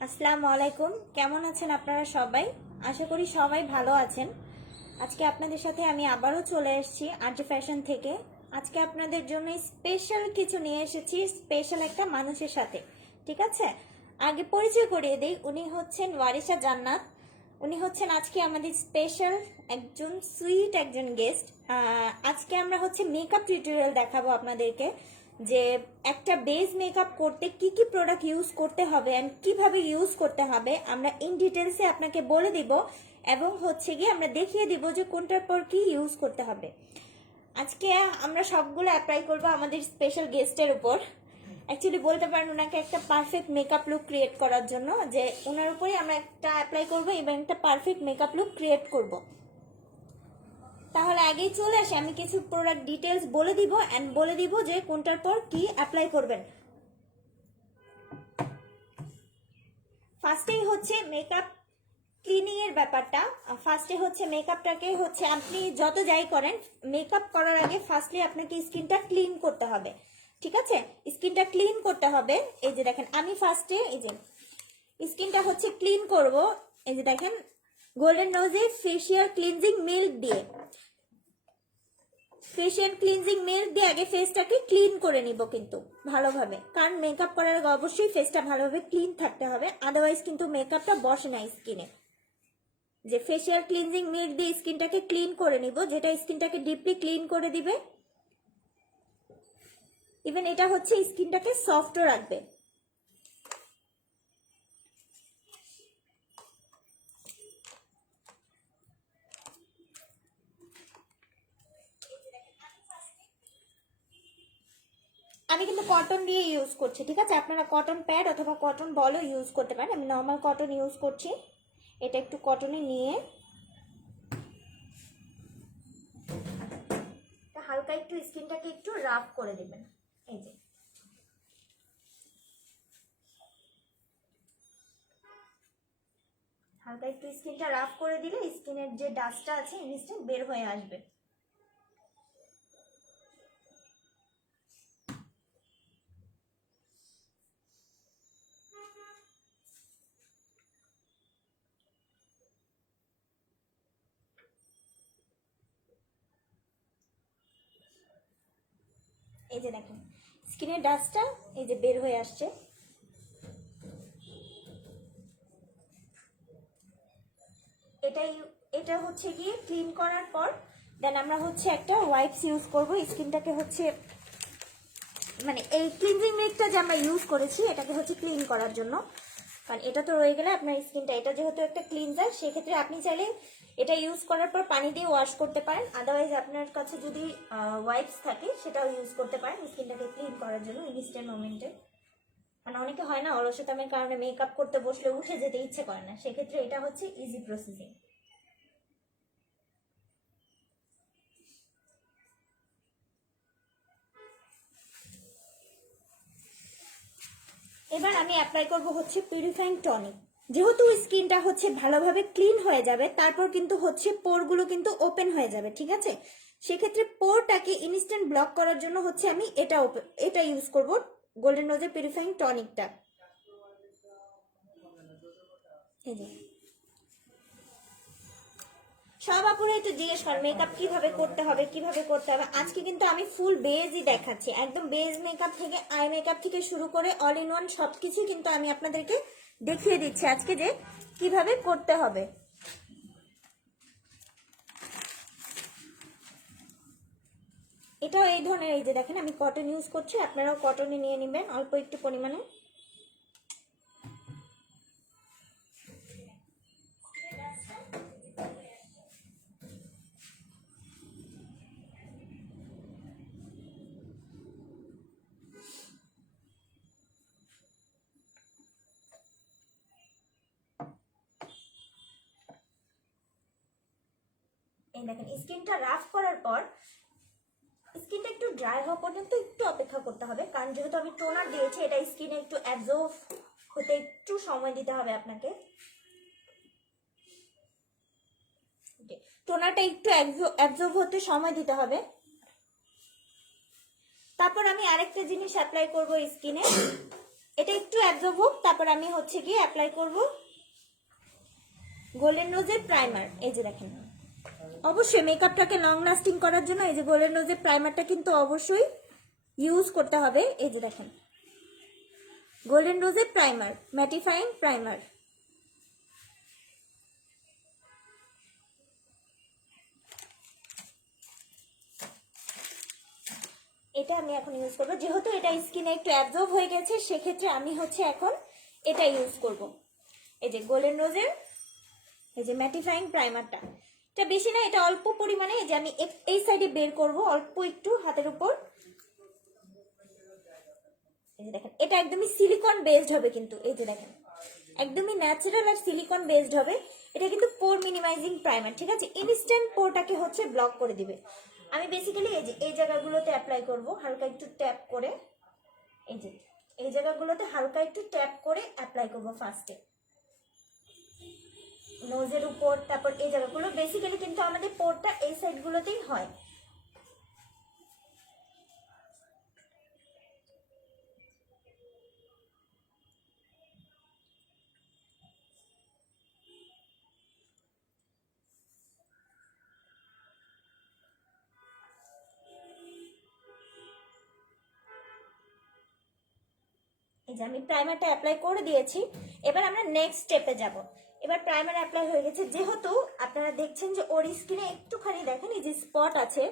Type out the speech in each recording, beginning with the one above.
আসসালামু আলাইকুম। কেমন আছেন আপনারা সবাই? আশা করি সবাই ভালো আছেন। আজকে আপনাদের সাথে আমি আবারও চলে এসেছি আরজে ফ্যাশন থেকে। আজকে আপনাদের জন্য স্পেশাল কিছু নিয়ে এসেছি, স্পেশাল একটা মানুষের সাথে। ঠিক আছে, আগে পরিচয় করিয়ে দেই। উনি হচ্ছেন ওয়ারিশা জান্নাত। উনি হচ্ছেন আজকে আমাদের স্পেশাল একজন সুইট একজন গেস্ট। আজকে আমরা হচ্ছে মেকআপ টিউটোরিয়াল দেখাবো আপনাদেরকে, যে একটা বেস মেকআপ করতে কি কি প্রোডাক্ট ইউজ করতে হবে এন্ড কিভাবে ইউজ করতে হবে আমরা ইন ডিটেলসে আপনাকে বলে দিব, এবং হচ্ছে গিয়ে আমরা দেখিয়ে দিব যে কোনটার পর কি ইউজ করতে হবে। আজকে আমরা সবগুলো অ্যাপ্লাই করব আমাদের স্পেশাল গেস্টের উপর। অ্যাকচুয়ালি বলতে পারেন ওনাকে একটা পারফেক্ট মেকআপ লুক ক্রিয়েট করার জন্য, যে ওনার উপরে আমরা একটা অ্যাপ্লাই করব এবং একটা পারফেক্ট মেকআপ লুক ক্রিয়েট করব। তাহলে আগেই চলে আসে, আমি কিছু প্রোডাক্ট ডিটেলস বলে দিব এন্ড বলে দিব যে কোনটার পর কি অ্যাপ্লাই করবেন। ফার্স্টেই হচ্ছে মেকআপ ক্লিনিং এর ব্যাপারটা। ফার্স্টে হচ্ছে মেকআপটাকে হচ্ছে আপনি যত যাই করেন, মেকআপ করার আগে ফার্স্টলি আপনাকে স্কিনটা ক্লিন করতে হবে। ঠিক আছে, স্কিনটা ক্লিন করতে হবে। এই যে দেখেন, আমি ফার্স্টে এই যে স্কিনটা হচ্ছে ক্লিন করব। এই যে দেখেন, গোল্ডেন নোজে ফেশিয়াল ক্লিনজিং মিল্ক দিয়ে, ফেশিয়াল ক্লিনজিং মিল্ক দিয়ে আগে ফেসটাকে ক্লিন করে নিব কিন্তু ভালোভাবে, কারণ মেকআপ করার আগে অবশ্যই ফেসটা ভালোভাবে ক্লিন থাকতে হবে, আদারওয়াইজ কিন্তু মেকআপটা বসে না স্কিনে। যে ফেশিয়াল ক্লিনজিং মিল্ক দিয়ে স্কিনটাকে ক্লিন করে নিব, যেটা স্কিনটাকে ডিপলি ক্লিন করে দিবে। ইভেন এটা হচ্ছে স্কিনটাকে সফটও রাখবে। আমি কিন্তু কটন দিয়ে ইউজ করছি, ঠিক আছে? আপনারা কটন প্যাড অথবা কটন বলও ইউজ করতে পারেন। আমি নর্মাল কটন ইউজ করছি। এটা একটু কটনে নিয়ে হালকা একটু স্কিনটাকে একটু রাফ করে দিবেন। এই যে হালকা একটু স্কিনটা রাফ করে দিলে স্কিনের যে ডাস্টটা আছে ইনস্ট্যান্ট বের হয়ে আসবে। এই যে দেখেন, স্কিনের ডাস্টটা এই যে বের হয়ে আসছে। এটা হচ্ছে গিয়ে ক্লিন করার পর দেন আমরা হচ্ছে একটা ওয়াইপস ইউজ করব স্কিনটাকে হচ্ছে, মানে এই ক্লিনজিং মিল্কটা যে আমরা ইউজ করেছি এটাকে হচ্ছে ক্লিন করার জন্য, কারণ এটা তো রয়ে গেলে আপনার স্কিনটা, এটা যেহেতু একটা ক্লিনজার সেক্ষেত্রে আপনি চাইলে এটা ইউজ করার পর পানি দিয়ে ওয়াশ করতে পারেন, আদারওয়াইজ আপনার কাছে যদি ওয়াইপস থাকে সেটাও ইউজ করতে পারেন স্কিনটাকে ক্লিন করার জন্য ইনস্ট্যান্ট মোমেন্টে। মানে অনেকে হয় না, অলসতামের কারণে মেকআপ করতে বসলে উঠে যেতে ইচ্ছে করে না, সেক্ষেত্রে এটা হচ্ছে ইজি প্রসেসিং। এবার আমি অ্যাপ্লাই করব হচ্ছে পিউরিফাইং টনিক। যেহেতু স্কিনটা হচ্ছে ভালোভাবে ক্লিন হয়ে যাবে, তারপর কিন্তু হচ্ছে পোরগুলো কিন্তু ওপেন হয়ে যাবে, ঠিক আছে? সেক্ষেত্রে পোরটাকে ইনস্ট্যান্ট ব্লক করার জন্য হচ্ছে আমি এটা ইউজ করব, গোল্ডেন রোজের পিউরিফাইং টনিকটা। এই যে সব আপুরা একটু জিজ্ঞেস করেন মেকআপ কিভাবে করতে হবে কিভাবে করতে হবে। আজকে কিন্তু আমি ফুল বেজই দেখাচ্ছি, একদম বেজ মেকআপ থেকে আই মেকআপ থেকে শুরু করে অল ইন ওয়ান সবকিছু কিন্তু আমি আপনাদেরকে দেখিয়ে দিচ্ছি আজকে যে কিভাবে করতে হবে। এটাও এই ধরনের, এই যে দেখেন আমি কটন ইউজ করছি, আপনারাও কটনে নিয়ে নেবেন অল্প একটু পরিমাণে। এই দেখেন স্কিনটা রাফ করার পর স্কিনটা একটু ড্রাই হওয়া পর্যন্ত একটু অপেক্ষা করতে হবে, কারণ যেহেতু আমি টোনার দিয়েছি এটা স্কিনে একটু অ্যাবজর্ব হতে একটু সময় দিতে হবে আপনাকে। টোনারটা একটু অ্যাবজর্ব হতে সময় দিতে হবে। তারপর আমি আরেকটা জিনিস অ্যাপ্লাই করব স্কিনে, এটা একটু অ্যাবজর্ব হোক, তারপর আমি হচ্ছে গিয়ে অ্যাপ্লাই করব গোল্ডেন রোজের প্রাইমার। এই যে দেখেন, অবশ্যই মেকআপটাকে লং লাস্টিং করার জন্য এই যে গোল্ডেন রোজের প্রাইমারটা কিন্তু অবশ্যই ইউজ করতে হবে। এই যে দেখেন, গোল্ডেন রোজের প্রাইমার, ম্যাটিফাইং প্রাইমার। এটা আমি এখন ইউজ করবো, যেহেতু এটা স্কিনে একটু অ্যাবজর্ব হয়ে গেছে, সেক্ষেত্রে আমি হচ্ছে এখন এটা ইউজ করব। এই যে গোল্ডেন রোজের এই যে ম্যাটিফাইং প্রাইমারটা, এটা বেশি না, এটা অল্প পরিমাণে। এই যে আমি এই সাইডে বের করব অল্প একটু হাতের উপর। এই যে দেখেন, এটা একদমই সিলিকন বেসড হবে কিন্তু। এই যে দেখেন, একদমই ন্যাচারাল আর সিলিকন বেসড হবে। এটা কিন্তু পোর মিনিমাইজিং প্রাইমার, ঠিক আছে? ইনস্ট্যান্ট পোরটাকে হচ্ছে ব্লক করে দিবে। আমি বেসিক্যালি এই যে এই জায়গাগুলোতে অ্যাপ্লাই করব, হালকা একটু ট্যাপ করে। এই যে এই জায়গাগুলোতে হালকা একটু ট্যাপ করে অ্যাপ্লাই করব ফার্স্টে, নোজের উপর, তারপর এই জায়গাগুলো। বেসিক্যালি কিন্তু আমাদের পোরটা এই সাইডগুলোতেই হয়। এই যে আমি প্রাইমারটা অ্যাপ্লাই করে দিয়েছি, এবার আমরা নেক্সট স্টেপে যাব। এবার প্রাইমার অ্যাপ্লাই হয়ে গেছে, যেহেতু আপনারা দেখছেন যে ওর স্কিনে একটুখানি দেখেন এই যে স্পট আছে,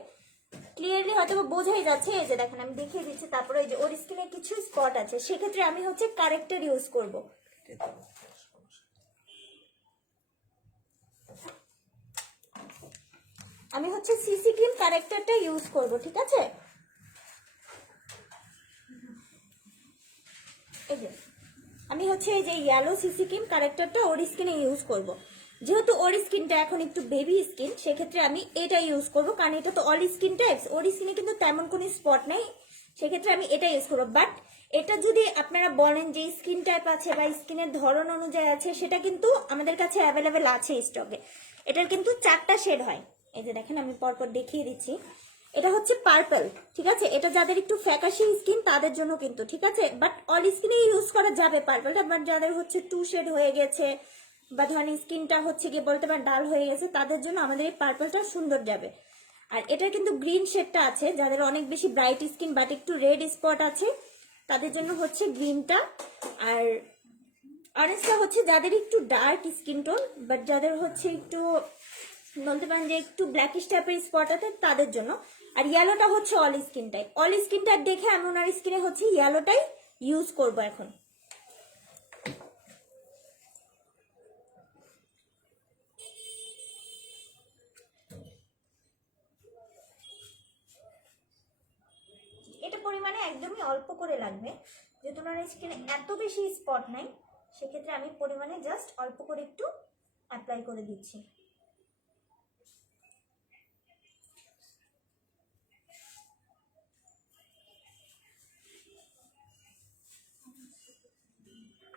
ক্লিয়ারলি হয়তো বোঝাই যাচ্ছে। এই যে দেখেন, আমি দেখিয়ে দিচ্ছি। তারপরে এই যে ওর স্কিনে কিছু স্পট আছে, সেক্ষেত্রে আমি হচ্ছে কারেক্টর ইউজ করব। আমি হচ্ছে সিসি ক্রিম কারেক্টরটা ইউজ করব, ঠিক আছে? এই যে আমি হচ্ছে এই যে ইয়েলো সিসি ক্রিম কারেক্টরটা ওর স্কিনে ইউজ করব। যেহেতু ওর স্কিনটা এখন একটু বেবি স্কিন, সেক্ষেত্রে আমি এটা ইউজ করব, কারণ এটা তো অল স্কিন টাইপস। ওর স্কিনে কিন্তু তেমন কোনো স্পট নেই, সেক্ষেত্রে আমি এটা ইউজ করবো। বাট এটা যদি আপনারা বলেন যে স্কিন টাইপ আছে বা স্কিনের ধরন অনুযায়ী আছে, সেটা কিন্তু আমাদের কাছে অ্যাভেলেবেল আছে স্টকে। এটার কিন্তু 4টা শেড হয়। এই যে দেখেন, আমি পরপর দেখিয়ে দিচ্ছি। এটা হচ্ছে পার্পল, ঠিক আছে? এটা যাদের একটু ফ্যাকাশি স্কিন তাদের জন্য কিন্তু, ঠিক আছে? বাট অল স্কিনে ইউজ করা যাবে পার্পলটা। বাট যাদের হচ্ছে 2 শেড হয়ে গেছে বা ধরেন স্কিনটা হচ্ছে গিয়ে বলতে পারেন ডাল হয়ে গেছে, তাদের জন্য আমাদের এই পার্পলটা সুন্দর যাবে। আর এটা কিন্তু গ্রিন শেডটা আছে, যাদের অনেক বেশি ব্রাইট স্কিন বাট একটু রেড স্পট আছে, তাদের জন্য হচ্ছে গ্রিনটা। আর অরেঞ্জটা হচ্ছে যাদের একটু ডার্ক স্কিন টোন বাট যাদের হচ্ছে একটু বলতে পারেন যে একটু ব্ল্যাকিশ টাইপের স্পট আছে, তাদের জন্য। আর ইয়েলোটা হচ্ছে all skin type. All skin type দেখে আমি ওনার স্কিনে হচ্ছে ইয়েলোটাই ইউজ করব এখন। এটা পরিমাণে একদমই অল্প করে লাগবে, যেহেতু ওনার স্কিনে এত বেশি স্পট নাই, সেক্ষেত্রে আমি পরিমাণে জাস্ট অল্প করে একটু অ্যাপ্লাই করে দিচ্ছি।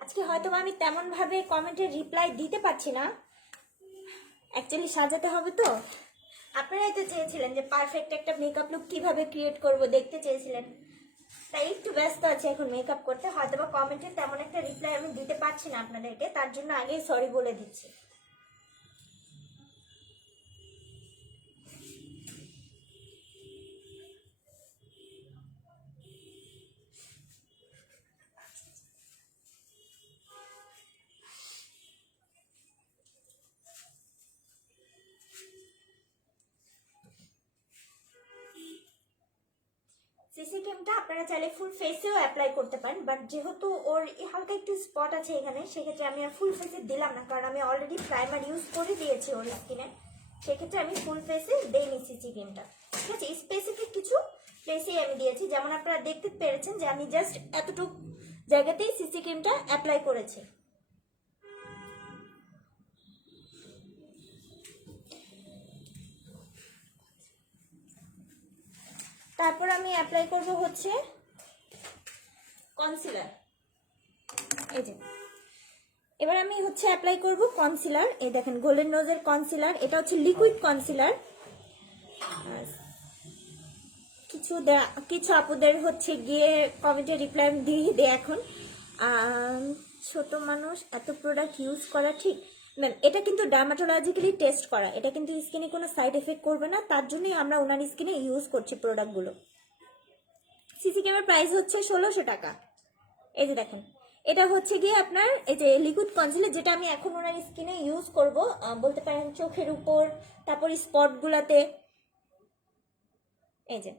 আজকে হয়তো আমি তেমন ভাবে কমেন্টের রিপ্লাই দিতে পারছি না, অ্যাকচুয়ালি সাজাতে হবে তো। আপনারাই তো চেয়েছিলেন যে পারফেক্ট একটা মেকআপ লুক কিভাবে ক্রিয়েট করব, দেখতে চেয়েছিলেন, তাই একটু ব্যস্ত আছি এখন মেকআপ করতে। হয়তো বা কমেন্টে তেমন একটা রিপ্লাই আমি দিতে পারছি না আপনাদেরকে, তার জন্য আগেই সরি বলে দিচ্ছি। সিসি ক্রিমটা আপনারা চাইলে ফুল ফেসেও অ্যাপ্লাই করতে পারেন, বাট যেহেতু ওর হালকা একটু স্পট আছে এখানে, সেক্ষেত্রে আমি আর ফুল ফেসে দিলাম না, কারণ আমি অলরেডি প্রাইমার ইউজ করে দিয়েছি ওর স্কিনে। সেক্ষেত্রে আমি ফুল ফেসে দেইনি সিসি ক্রিমটা, ঠিক আছে? স্পেসিফিক কিছু ফেসেই আমি দিয়েছি, যেমন আপনারা দেখতে পেরেছেন যে আমি জাস্ট এতটুকু জায়গাতেই সিসি ক্রিমটা অ্যাপ্লাই করেছি। তারপর আমি অ্যাপ্লাই করব হচ্ছে কনসিলার। এই যে এবার আমি হচ্ছে অ্যাপ্লাই করব কনসিলার। এই দেখেন, গোল্ডেন রোজের কনসিলার, এটা হচ্ছে লিকুইড কনসিলার। কিছু আপুদের হচ্ছে গিয়ে কমেন্টে রিপ্লাই দিয়ে দেয় এখন। আম, ছোট মানুষ এত প্রোডাক্ট ইউজ করা ঠিক? ম্যাম এটা কিন্তু ডার্মাটোলজিক্যালি টেস্ট করা, এটা কিন্তু স্কিনে কোনো সাইড এফেক্ট করবে না, তার জন্যই আমরা ওনার স্কিনে ইউজ করছি প্রোডাক্টগুলো। সিসি ক্যামের প্রাইস হচ্ছে 1600 টাকা। এই যে দেখুন, এটা হচ্ছে গিয়ে আপনার এই যে লিকুইড কনসিলার, যেটা আমি এখন ওনার স্কিনে ইউজ করব, বলতে পারেন চোখের উপর, তারপর স্পটগুলোতে। এই যে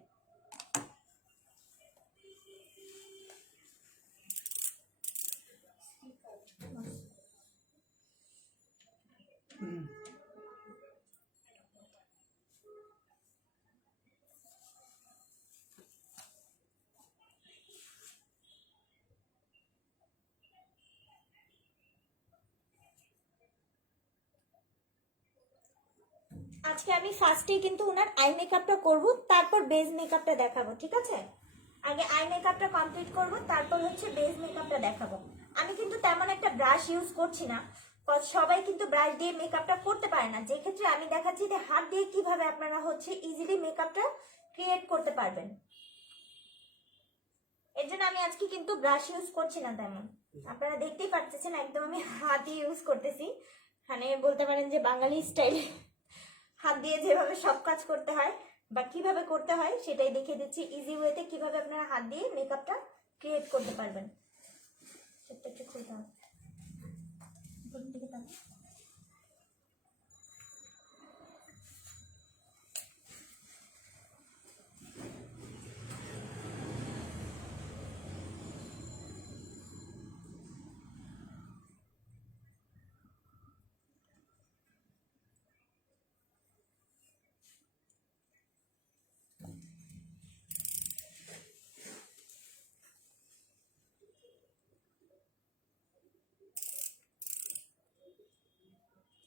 আজকে আমি ফার্স্টেই কিন্তু ওনার আই মেকআপটা করব, তারপর বেস মেকআপটা দেখাবো, ঠিক আছে? আগে আই মেকআপটা কমপ্লিট করব, তারপর হচ্ছে বেস মেকআপটা দেখাবো। আমি কিন্তু তেমন একটা ব্রাশ ইউজ করছি না, সবাই কিন্তু ব্রাশ দিয়ে মেকআপটা করতে পারে না, যে ক্ষেত্রে আমি দেখাচ্ছি যে হাত দিয়ে কিভাবে আপনারা হচ্ছে ইজিলি মেকআপটা ক্রিয়েট করতে পারবেন। এর জন্য আমি আজকে কিন্তু ব্রাশ ইউজ করছি না তেমন, আপনারা দেখতেই পাচ্ছেন একদম আমি হাতই ইউজ করতেছি, মানে বলতে পারেন যে বাঙালি স্টাইলে হাত দিয়ে যেভাবে সব কাজ করতে হয় বা কিভাবে করতে হয় সেটাই দেখিয়ে দিচ্ছি, ইজি ওয়েতে কিভাবে আপনারা হাত দিয়ে মেকআপটা ক্রিয়েট করতে পারবেন। একটু খুলতে হবে।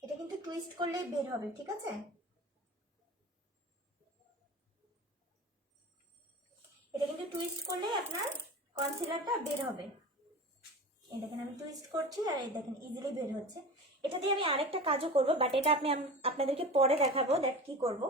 এটা কিন্তু টুইস্ট করলেই বের হবে, ঠিক আছে? এটা কিন্তু টুইস্ট করলেই আপনার কনসিলারটা বের হবে। এই দেখেন আমি টুইস্ট করছি আর এই দেখেন ইজিলি বের হচ্ছে। এটা দিয়ে আমি আরেকটা কাজও করব, বাট এটা আপনাদেরকে পরে দেখাবো দ্যাট কি করব।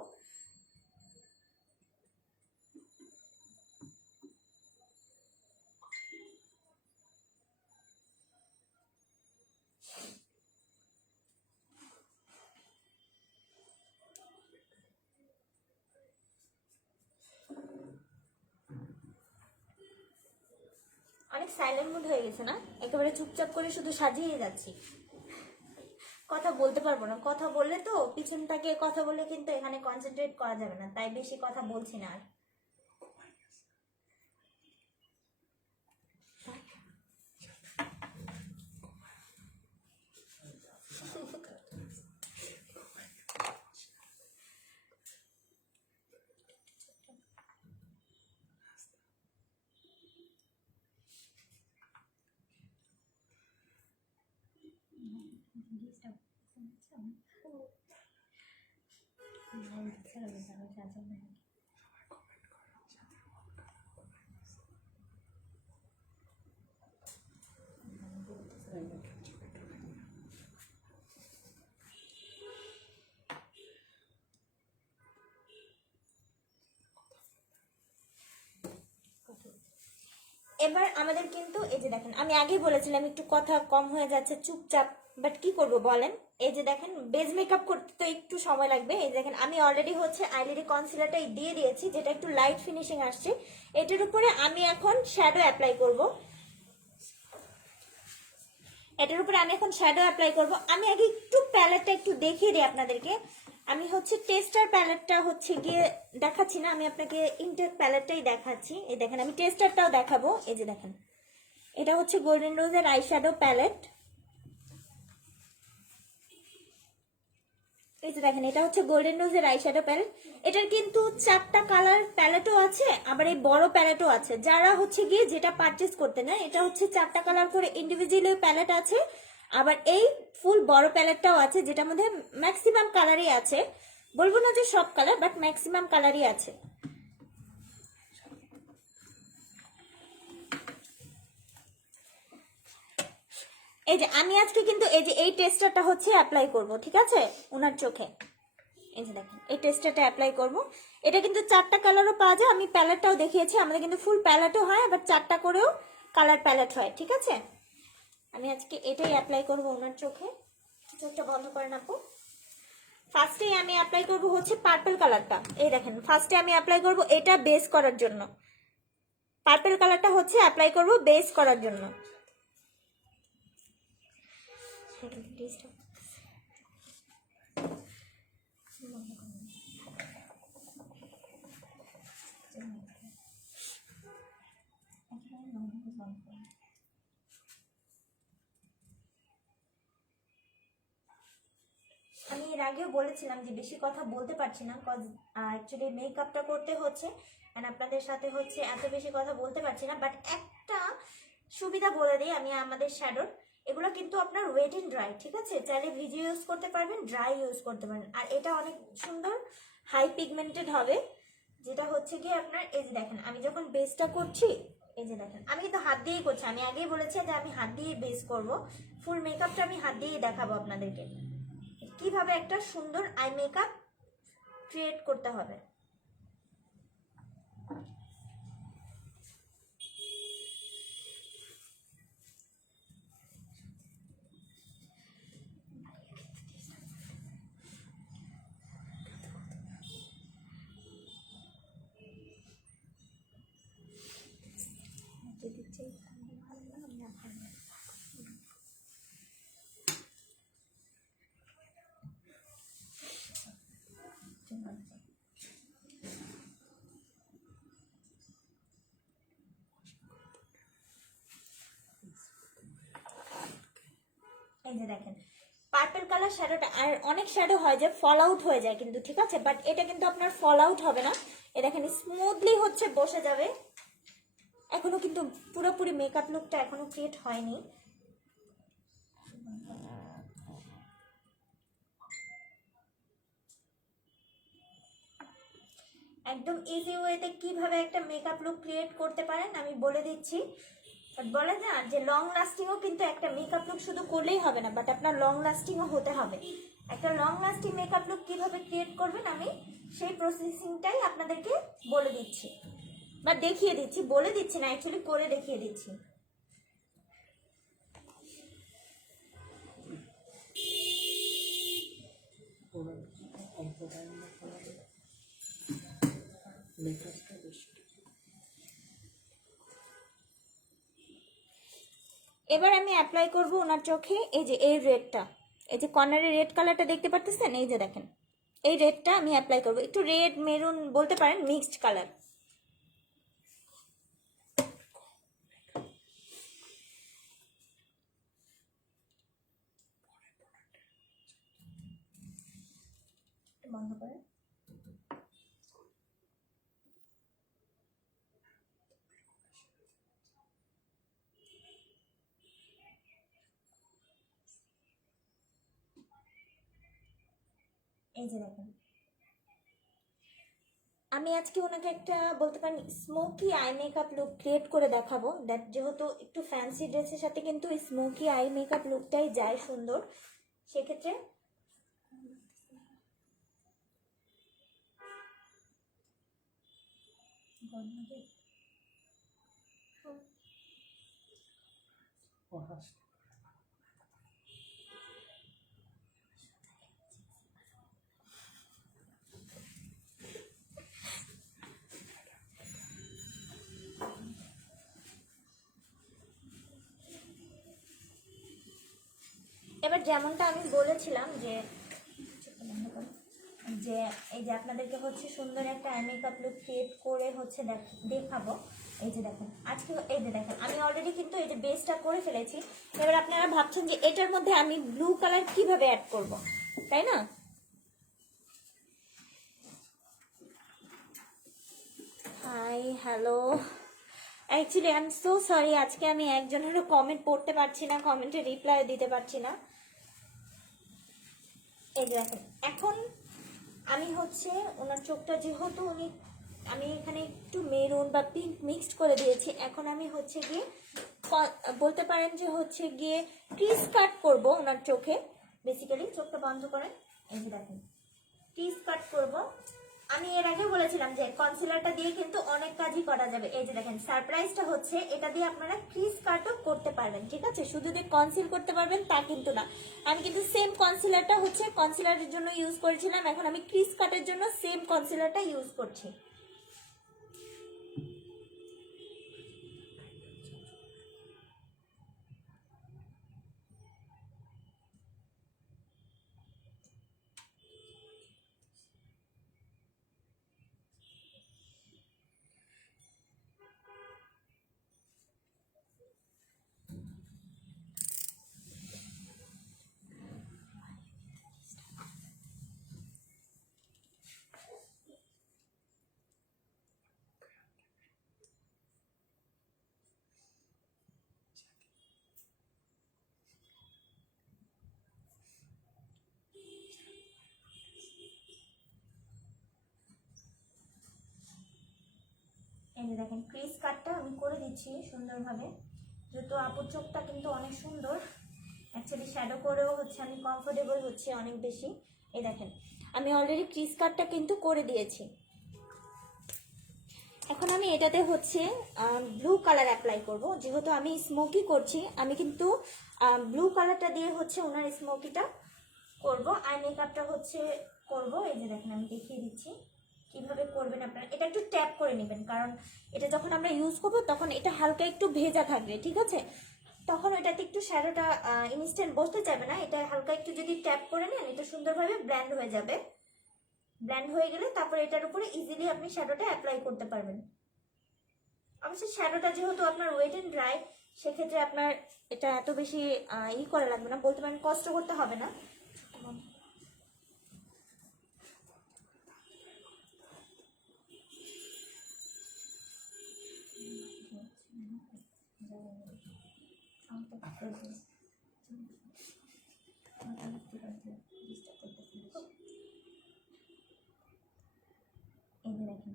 অনেক সাইলেন্ট মুড হয়ে গেছে না, একেবারে চুপচাপ করে শুধু সাজিয়ে যাচ্ছি, কথা বলতে পারবো না। কথা বললে তো পিছনটাকে কথা বললে কিন্তু এখানে কনসেন্ট্রেট করা যাবে না, তাই বেশি কথা বলছি না আর। এবার আমাদের কিন্তু এই যে দেখেন, আমি আগেই বলেছিলাম একটু কথা কম হয়ে যাচ্ছে, চুপচাপ, বাট কি করব বলেন। এই যে দেখেন বেজ মেকআপ করতে তো একটু সময় লাগবে। এই দেখেন আমি অলরেডি হচ্ছে আইলিডি কনসিলারটা দিয়ে দিয়েছি, যেটা একটু লাইট ফিনিশিং আসছে। এটার উপরে আমি এখন শ্যাডো অ্যাপ্লাই করব। এটার উপরে আমি এখন শ্যাডো অ্যাপ্লাই করব। আমি আগে একটু প্যালেটটা একটু দেখিয়ে দিই আপনাদেরকে। আমি হচ্ছে টেস্টার প্যালেটটা হচ্ছে গিয়ে দেখাচ্ছি না, আমি আপনাকে ইনটেক প্যালেটটাই দেখাচ্ছি। এই দেখেন আমি টেস্টারটাও দেখাবো। এই যে দেখেন এটা হচ্ছে গোল্ডেন রোজের আই শ্যাডো প্যালেট। এই যে দেখেন এটা হচ্ছে গোল্ডেন রোজের আই শ্যাডো প্যালেট। এটার কিন্তু 4টা কালার প্যালেটও আছে, আবার এই বড় প্যালেটও আছে। যারা হচ্ছে গিয়ে যেটা পারচেজ করতে নেয়, এটা হচ্ছে 4টা কালার করে ইন্ডিভিজুয়ালি প্যালেট আছে, আবার এই ফুল বড় প্যালেটটাও আছে, যেটার মধ্যে ম্যাক্সিমাম কালারই আছে। বলবো না যে সব কালার, বাট ম্যাক্সিমাম কালারই আছে। এই যে আমি আজকে কিন্তু এই যে এই টেস্টারটা হচ্ছে অ্যাপ্লাই করব, ঠিক আছে, ওনার চোখে। এই যে দেখেন এই টেস্টারটা অ্যাপ্লাই করব। এটা কিন্তু 4টা কালারও পাওয়া যায়, আমি প্যালেটটাও দেখিয়েছি। আমাদের কিন্তু ফুল প্যালেটও হয়, আবার 4টা করেও কালার প্যালেট হয়, ঠিক আছে। আমি আজকে এটাই অ্যাপ্লাই করব ওনার চোখে। চোখটা বন্ধ করেন আপু। ফার্স্টে আমি অ্যাপ্লাই করব হচ্ছে পার্পল কালারটা। এই দেখেন, ফার্স্টে আমি অ্যাপ্লাই করব এটা বেস করার জন্য। পার্পল কালারটা হচ্ছে অ্যাপ্লাই করব বেস করার জন্য। আমি এর আগেও বলেছিলাম যে বেশি কথা বলতে পারছি না, কজ অ্যাকচুয়ালি মেকআপটা করতে হচ্ছে অ্যান্ড আপনাদের সাথে হচ্ছে এত বেশি কথা বলতে পারছি না। বাট একটা সুবিধা বলে দিই আমি আমাদের শ্যাডোর, এগুলো কিন্তু আপনার ওয়েট এন্ড ড্রাই, ঠিক আছে? চাইলে ভিজিও ইউজ করতে পারবেন, ড্রাই ইউজ করতে পারেন। আর এটা অনেক সুন্দর হাই পিগমেন্টেড হবে, যেটা হচ্ছে কি আপনার এই যে দেখেন আমি যখন বেসটা করছি, এই যে দেখেন আমি কিন্তু হাত দিয়েই করছি। আমি আগেই বলেছি যে আমি হাত দিয়ে বেস করব, ফুল মেকআপটা আমি হাত দিয়েই দেখাবো আপনাদেরকে কিভাবে একটা সুন্দর আই মেকআপ ক্রিয়েট করতে হবে। এই যে দেখেন পার্পল কালার শ্যাডোটা, আর অনেক শ্যাডো হয় যে ফল আউট হয়ে যায় কিন্তু, ঠিক আছে? বাট এটা কিন্তু আপনার ফল আউট হবে না। এ দেখেন স্মুথলি হচ্ছে বসে যাবে। এখনো কিন্তু পুরোপুরি মেকআপ লুকটা এখনো ক্রিয়েট হয়নি। একদম ইজি ওয়েতে কিভাবে একটা মেকআপ লুক ক্রিয়েট করতে পারেন আমি বলে দিচ্ছি। বলে না যে লং লাস্টিংও কিন্তু একটা মেকআপ লুক শুধু করলেই হবে না, বাট আপনার লং লাস্টিংও হতে হবে। একটা লং লাস্টিং মেকআপ লুক কিভাবে ক্রিয়েট করবেন আমি সেই প্রসেসিংটাই আপনাদেরকে বলে দিচ্ছি বা দেখিয়ে দিচ্ছি। বলে দিচ্ছি না, অ্যাকচুয়ালি করে দেখিয়ে দিচ্ছি। এবার আমি অ্যাপ্লাই করব ওনার চোখে এই যে এই রেডটা, এই যে কর্নারে রেড কালারটা দেখতে পাচ্ছেন, এই যে দেখেন এই রেডটা আমি অ্যাপ্লাই করব। একটু রেড মেরুন বলতে পারেন, মিক্সড কালার। বন্ধ করে এই যে দেখেন আমি আজকে ওনাকে একটা বলতে পারেন smoky eye makeup look create করে দেখাবো। দ্যাট যেহেতু একটু ফ্যান্সি ড্রেসের সাথে কিন্তু স্মোকি আই মেকআপ লুকটাই যায় সুন্দর, সেক্ষেত্রে এবার যেমনটা আমি বলেছিলাম যে যে এই যে আপনাদেরকে হচ্ছে সুন্দর একটা আই মেকআপ লুক ক্রিয়েট করে হচ্ছে দেখাবো। এই যে দেখেন আজকে এই যে দেখেন আমি অলরেডি কিন্তু এই যে বেসটা করে ফেলেছি। এবার আপনারা ভাবছেন যে এটার মধ্যে আমি ব্লু কালার কিভাবে অ্যাড করব, তাই না? Hi hello, actually I am so sorry, আজকে আমি একজনেরও কমেন্ট পড়তে পারছি না, কমেন্টে রিপ্লাই দিতে পারছি না। এই যে দেখেন এখন আমি হচ্ছে ওনার চোখটা যেহেতু আমি এখানে একটু মেরুন বা পিঙ্ক মিক্সড করে দিয়েছি, এখন আমি হচ্ছে গিয়ে বলতে পারেন যে হচ্ছে গিয়ে ক্রিজ কাট করব ওনার চোখে। বেসিক্যালি চোখটা বন্ধ করেন, এই যে দেখেন ক্রিজ কাট করব। আমি এর আগে বলেছিলাম যে কনসিলারটা দিয়ে কিন্তু অনেক কাজই করা যাবে। এই যে দেখেন সারপ্রাইজটা হচ্ছে এটা দিয়ে আপনারা ক্রিজ কাটও করতে পারবেন, ঠিক আছে? শুধু দিয়ে কনসিল করতে পারবেন তা কিন্তু না। আমি কিন্তু সেম কনসিলারটা হচ্ছে কনসিলারের জন্য ইউজ করেছিলাম, এখন আমি ক্রিজ কাটের জন্য সেম কনসিলারটা ইউজ করছি। এই যে দেখেন ক্রিজ কাটটা আমি করে দিচ্ছি সুন্দরভাবে, যেহেতু আপুর চোখটা কিন্তু অনেক সুন্দর, অ্যাকচুয়ালি শ্যাডো করেও হচ্ছে আমি কমফোর্টেবল হচ্ছে অনেক বেশি। এই দেখেন আমি অলরেডি ক্রিজ কাটটা কিন্তু করে দিয়েছি। এখন আমি এটাতে হচ্ছে ব্লু কালার অ্যাপ্লাই করব, যেহেতু আমি স্মোকি করছি আমি কিন্তু ব্লু কালারটা দিয়ে হচ্ছে ওনার স্মোকিটা করব, আই মেকআপটা হচ্ছে করব। এই যে দেখেন আমি দেখিয়ে দিচ্ছি কিভাবে করবেন আপনারা। এটা একটু ট্যাপ করে নেবেন, কারণ এটা যখন আমরা ইউজ করব তখন এটা হালকা একটু ভেজা থাকবে, ঠিক আছে? তখন ওইটাতে একটু শ্যাডোটা ইনস্ট্যান্ট বসতে যাবে না, এটা হালকা একটু যদি ট্যাপ করে নেন এটা সুন্দরভাবে ব্ল্যান্ড হয়ে যাবে। ব্ল্যান্ড হয়ে গেলে তারপর এটার উপরে ইজিলি আপনি শ্যাডোটা অ্যাপ্লাই করতে পারবেন। অবশ্যই শ্যাডোটা যেহেতু আপনার ওয়েট এন্ড ড্রাই, সেক্ষেত্রে আপনার এটা এত বেশি করা লাগবে না, বলতে পারেন কষ্ট করতে হবে না। এই যে দেখেন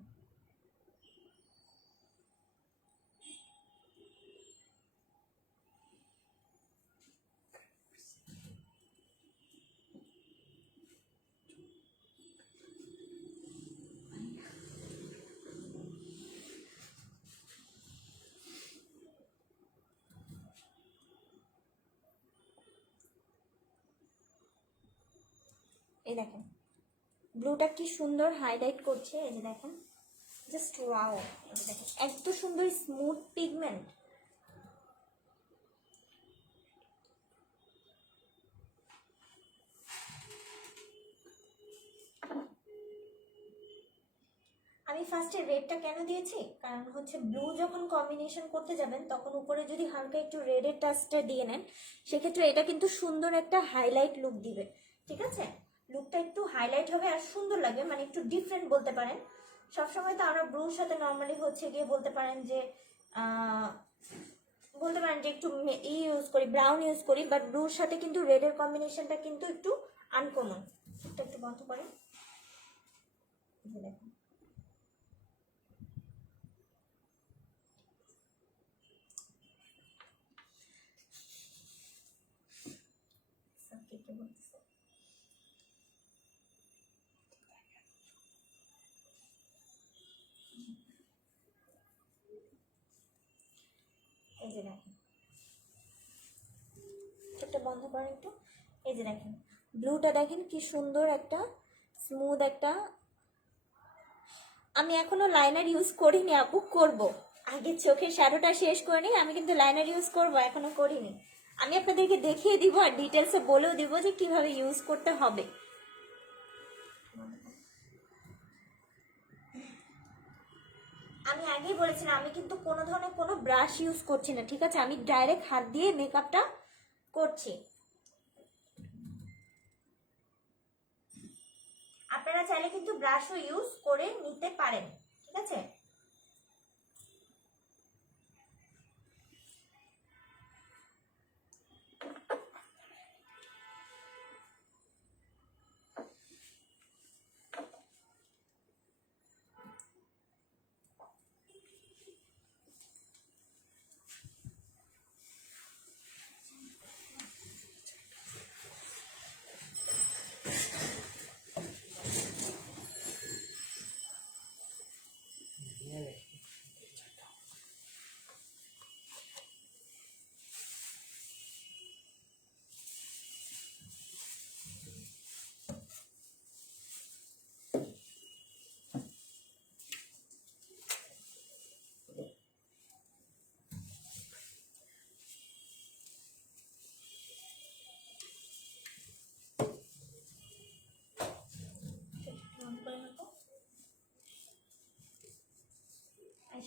এই দেখেন ব্লুটা কি সুন্দর হাইলাইট করছে। এই যে দেখেন জাস্ট ওয়াও, দেখেন এত সুন্দর স্মুথ পিগমেন্ট। আমি ফার্স্টে রেডটা কেন দিয়েছি, কারণ হচ্ছে ব্লু যখন কম্বিনেশন করতে যাবেন তখন উপরে যদি হালকা একটু রেডের টাচটা দিয়ে নেন, সেক্ষেত্রে এটা কিন্তু সুন্দর একটা হাইলাইট লুক দিবে, ঠিক আছে? লুকটা একটু হাইলাইট হবে আর সুন্দর লাগবে, মানে একটু ডিফারেন্ট বলতে পারেন। সবসময় তো আমরা ব্লুর সাথে নর্মালি হচ্ছে গিয়ে বলতে পারেন যে একটু ইউজ করি, ব্রাউন ইউজ করি, বাট ব্লুর সাথে কিন্তু রেডের কম্বিনেশনটা কিন্তু একটু আনকমন। একটু বন্ধ করেন, দেখুন এই যে দেখেন চোখটা বন্ধ করেন একটু। এই যে দেখেন ব্লুটা দেখেন কি সুন্দর একটা স্মুথ একটা। আমি এখনো লাইনার ইউজ করিনি আপু, করব। আগে চোখের শ্যাডোটা শেষ করে নিই, আমি কিন্তু লাইনার ইউজ করব, এখনো করিনি। আমি আপনাদেরকে দেখিয়ে দিব আর ডিটেলসে বলেও দিব যে কিভাবে ইউজ করতে হবে। আমি আগেই বলেছিলাম আমি কিন্তু কোনো ধরনের কোনো ব্রাশ ইউজ করছি না, ঠিক আছে? আমি ডাইরেক্ট হাত দিয়ে মেকআপটা করছি। আপনারা চাইলে কিন্তু ব্রাশও ইউজ করে নিতে পারেন, ঠিক আছে?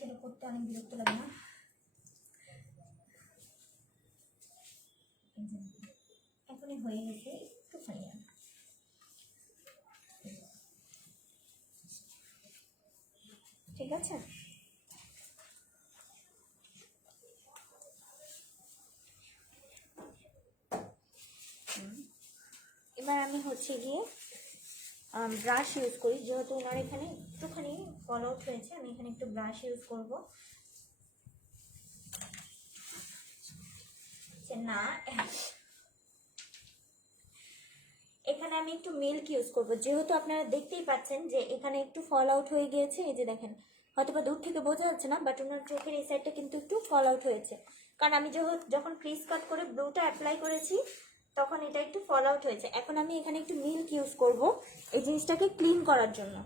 আইশ্যাডো করতে অনেক বিরক্ত লাগে না। এখনই হয়ে গেছে, একটুখানি আর। ঠিক আছে, এবার আমি হচ্ছে গিয়ে ব্রাশ ইউজ করি, যেহেতু ওনার এখানে একটুখানি ফল আউট হয়েছে, আমি এখানে একটু ব্রাশ ইউজ করবো। না, এখানে আমি একটু মিল্ক ইউজ করবো, যেহেতু আপনারা দেখতেই পাচ্ছেন যে এখানে একটু ফল আউট হয়ে গিয়েছে। এই যে দেখেন, হয়তো বা দূর থেকে বোঝা যাচ্ছে না, বাট ওনার চোখের এই সাইডটা কিন্তু একটু ফল আউট হয়েছে, কারণ আমি যখন ক্রিজ কাট করে ব্লুটা অ্যাপ্লাই করেছি তখন এটা একটু ফল আউট হয়েছে। এখন আমি এখানে একটু মিল্ক ইউজ করব এই জিনিসটাকে ক্লিন করার জন্য।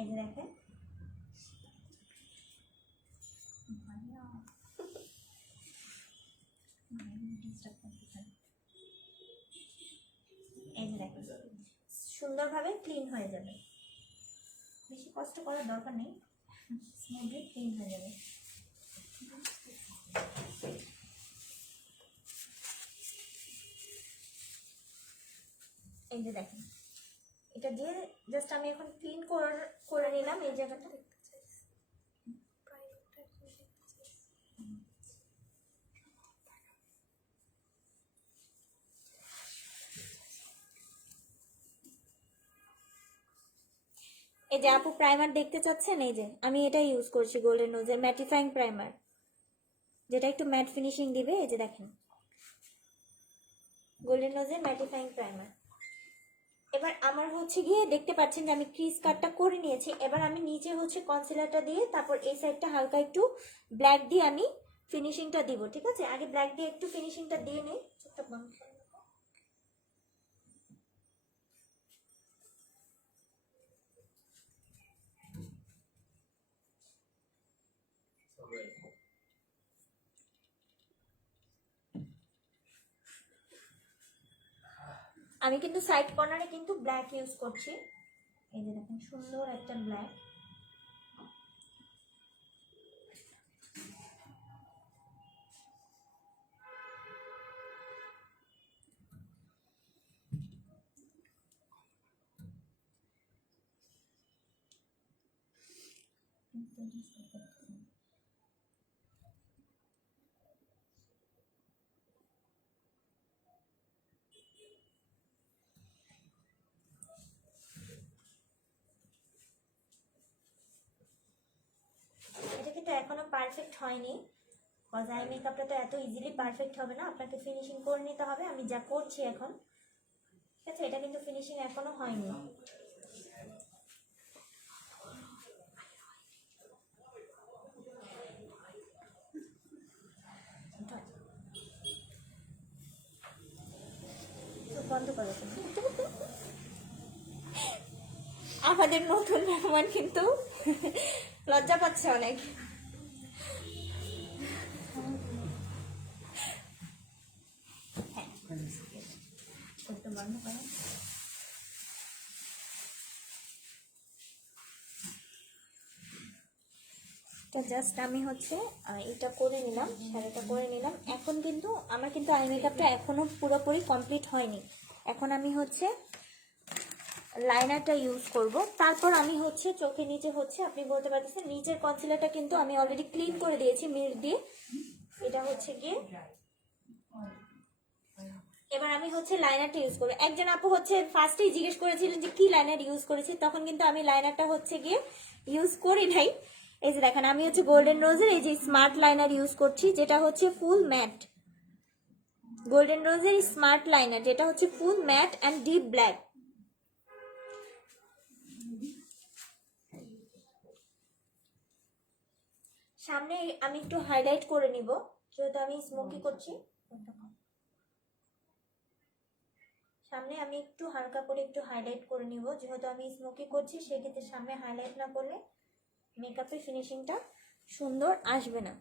এই যে দেখেন, এই যে দেখেন সুন্দরভাবে ক্লিন হয়ে যাবে, বেশি কষ্ট করার দরকার নেই, স্মুথলি ক্লিন হয়ে যাবে। এই যে দেখেন, এটা দিয়ে জাস্ট আমি এখন ক্লিন করে নিলাম এই জায়গাটা। এই যে আপু প্রাইমার দেখতে চাচ্ছেন, এই যে আমি এটা ইউজ করছি গোল্ডেন নোজের ম্যাটিফাইং প্রাইমার, যেটা একটু ম্যাট ফিনিশিং দিবে। এই যে দেখেন, গোল্ডেন নোজের ম্যাটিফাইং প্রাইমার। এবার আমার হচ্ছে গিয়ে দেখতে পাচ্ছেন যে আমি ক্রিজ কাটটা করে নিয়েছি। এবার আমি নিচে হচ্ছে কনসিলারটা দিয়ে, তারপর এই সাইডটা হালকা একটু ব্ল্যাক দিয়ে আমি ফিনিশিংটা দিব। ঠিক আছে, আগে ব্ল্যাক দিয়ে একটু ফিনিশিংটা দিয়ে নিই। চোখটা বন্ধ করো। আমি কিন্তু সাইড কর্নারে কিন্তু ব্ল্যাক ইউজ করছি। এই যে দেখেন সুন্দর একটা ব্ল্যাক। এটা কিন্তু এখনো পারফেক্ট হয়নি, কজ আই মেকআপটা তো এত ইজিলি পারফেক্ট হবে না, আপনাকে ফিনিশিং করে নিতে হবে। আমি যা করছি এখন, ঠিক আছে, এটা কিন্তু ফিনিশিং এখনো হয়নি। বন্ধ করে আমাদের নতুন মেহমান কিন্তু লজ্জা পাচ্ছে অনেক। তো জাস্ট আমি হচ্ছে এটা করে নিলাম, শাড়িটা করে নিলাম। এখন কিন্তু আমার কিন্তু আই মেকআপটা এখনো পুরোপুরি কমপ্লিট হয়নি। এখন আমি হচ্ছে লাইনারটা ইউজ করব, তারপর আমি হচ্ছে চোখে নিচে হচ্ছে আপনি বলতে পারতেছেন নিচের কনসিলারটা কিন্তু আমি অলরেডি ক্লিন করে দিয়েছি মিল্ক দিয়ে। এটা হচ্ছে গিয়ে এবার আমি হচ্ছে লাইনারটা ইউজ করবো। একজন আপু হচ্ছে ফার্স্টেই জিজ্ঞেস করেছিলেন যে কি লাইনার ইউজ করেছি, তখন কিন্তু আমি লাইনারটা হচ্ছে গিয়ে ইউজ করি নাই। এই যে দেখেন, আমি হচ্ছে গোল্ডেন রোজের এই যে স্মার্ট লাইনার ইউজ করছি, যেটা হচ্ছে ফুল ম্যাট। গোল্ডেন রোজের স্মার্ট লাইনার, যেটা হচ্ছে ফুল ম্যাট অ্যান্ড ডিপ ব্ল্যাক। সামনে আমি একটু হাইলাইট করে নিব, যেহেতু আমি স্মোকি করছি। সামনে আমি একটু হালকা করে একটু হাইলাইট করে নিব, যেহেতু আমি স্মোকি করছি সেক্ষেত্রে সামনে হাইলাইট না করলে মেকআপের ফিনিশিংটা সুন্দর আসবে না।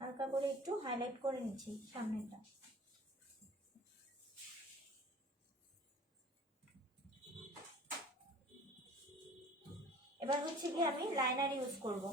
হালকা করে একটু হাইলাইট করে নিচ্ছি সামনেটা। এবার হচ্ছে কি আমি লাইনার ইউজ করব।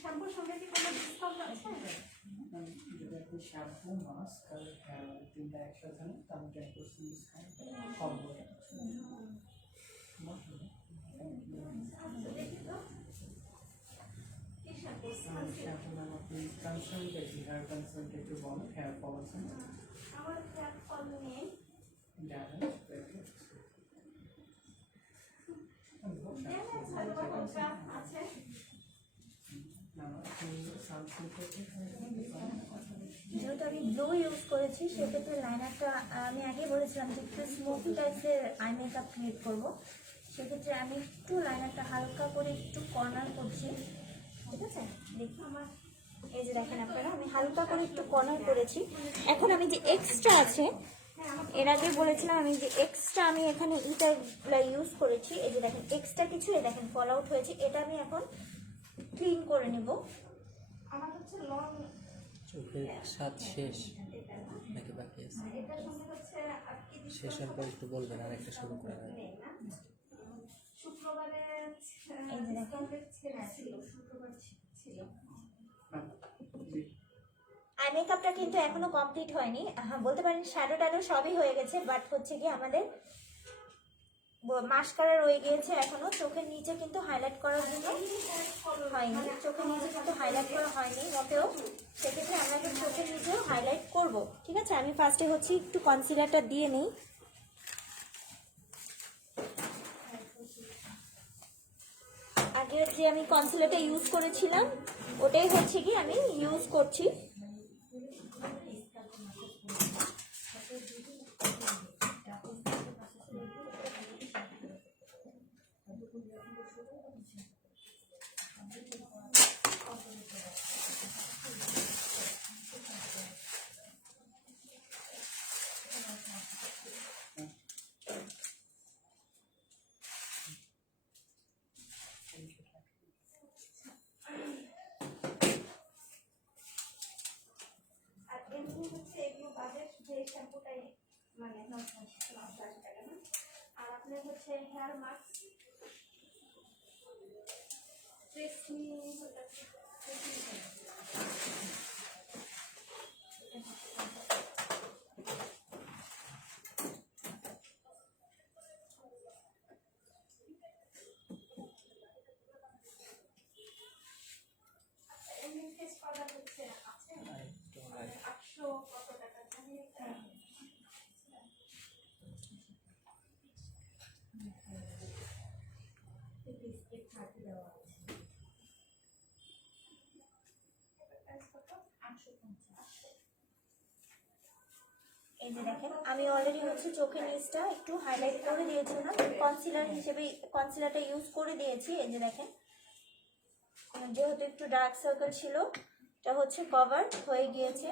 শ্যাম্পুর সঙ্গে কি কোনো ডিসকাউন্ট আছে? যদি আপনি শ্যাম্পু মাস্ক আর তিনটা একসাথে নেন তাহলে 10% ডিসকাউন্ট কম্বো। শ্যাম্পু নাম আপনি কনসার্ট হেয়ার কনসার্ট একটু বলেন, হেয়ার ফল আছে? আমার হেয়ার ফল নেই। আছে যেহেতু আমি ব্লু ইউজ করেছি সেক্ষেত্রে লাইনারটা আমি আগে বলেছিলাম যে একটু স্মোকি টাইপের আই মেকআপ ক্রিয়েট করবো, সেক্ষেত্রে আমি একটু লাইনারটা হালকা করে একটু কর্নার করছি। ঠিক আছে, দেখুন আমার এই যে দেখেন আপনারা আমি হালকা করে একটু কর্নার করেছি। এখন আমি যে এক্সট্রা আছে, এর আগে বলেছিলাম আমি যে এক্সট্রা আমি এখানে ইটা ইউজ করেছি, এই যে দেখেন এক্সট্রা কিছু দেখেন ফল আউট হয়েছে, এটা আমি এখন ক্লিন করে নেব। আমার হচ্ছে লং চোখের স্বাদ শেষ নাকি বাকি আছে? শেষ হওয়ার পর একটু বলবেন আর একটা শুরু করা হয়। শুক্রবারে আই মেকআপটা কিন্তু এখনো কমপ্লিট হয়নি। হ্যাঁ বলতে পারেন শ্যাডো ট্যাডো সবই হয়ে গেছে, বাট হচ্ছে কি আমাদের মাস্কারা রয়ে গিয়েছে এখনো। চোখের নিচে কিন্তু হাইলাইট করার জন্য হয়নি, চোখের নিচে কিন্তু হাইলাইট করা হয়নি মোটেও, সেক্ষেত্রে আমরা একটু চোখের নিচেও হাইলাইট করব। ঠিক আছে, আমি ফার্স্টে হচ্ছে একটু কনসিলারটা দিয়ে নিই। আগে যে আমি কনসিলারটা ইউজ করেছিলাম ওটাই হচ্ছে কি আমি ইউজ করছি। শ্যাম্পুটাই মানে 980 টাকা না। আর আপনার হচ্ছে হেয়ার মাস্ক হচ্ছে আছে 800 কত টাকা জানি। এই যে দেখেন আমি অলরেডি হচ্ছে চোখের নিচটা একটু হাইলাইট করে দিয়েছিলাম, কনসিলার হিসেবে কনসিলারটা ইউজ করে দিয়েছি। এই যে দেখেন যেহেতু একটু ডার্ক সার্কেল ছিল এটা হচ্ছে কভার হয়ে গিয়েছে।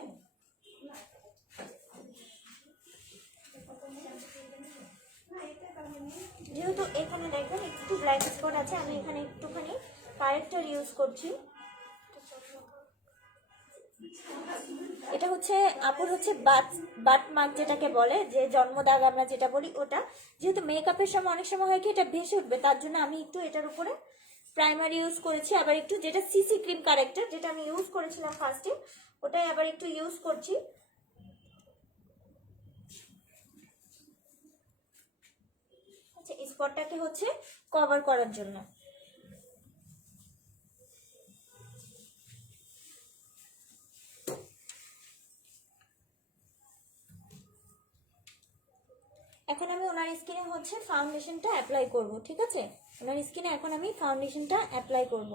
যেহেতু এখানে দেখবেন একটু ব্ল্যাক স্পট আছে, আমি এখানে একটুখানি কারেক্টর ইউজ করছি। এটা হচ্ছে আপুর হচ্ছে বাট মার্ক যেটাকে বলে, যে জন্মদাগ আমরা যেটা বলি ওটা। যেহেতু মেকআপের সময় অনেক সময় হয় কি এটা ভেসে উঠবে, তার জন্য আমি একটু এটার উপরে প্রাইমার ইউজ করেছি, আবার একটু যেটা সিসি ক্রিম কারেক্টর যেটা আমি ইউজ করেছিলাম ফার্স্টে, ওটাই আবার একটু ইউজ করছি। আচ্ছা, স্পটটাকে হচ্ছে কভার করার জন্য। এখন আমি ওনার স্কিনে হচ্ছে ফাউন্ডেশনটা অ্যাপ্লাই করব, ঠিক আছে? ওনার স্কিনে এখন আমি ফাউন্ডেশনটা অ্যাপ্লাই করব।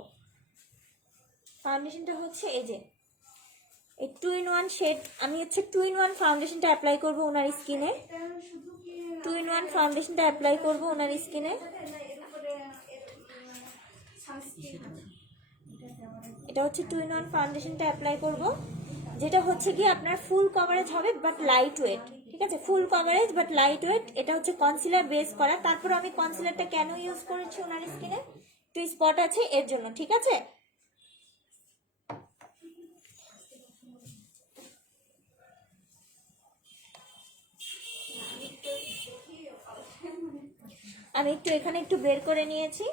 ফাউন্ডেশনটা হচ্ছে এই যে এই 2-in-1 শেড, আমি হচ্ছে 2-in-1 ফাউন্ডেশনটা অ্যাপ্লাই করব ওনার স্কিনে। 2-in-1 ফাউন্ডেশনটা অ্যাপ্লাই করব ওনার স্কিনে। এটা হচ্ছে 2-in-1 ফাউন্ডেশনটা অ্যাপ্লাই করব, যেটা হচ্ছে কি আপনার ফুল কভারেজ হবে বাট লাইট ওয়েট, ঠিক আছে? ফুল কভারেজ বাট লাইট ওয়েট। এটা হচ্ছে কনসিলার বেস করা। তারপর আমি কনসিলারটা কেন ইউজ করেছি ওনার স্কিনে, একটু স্পট আছে এর জন্য, ঠিক আছে? আমি একটু এখানে একটু বের করে নিয়েছি।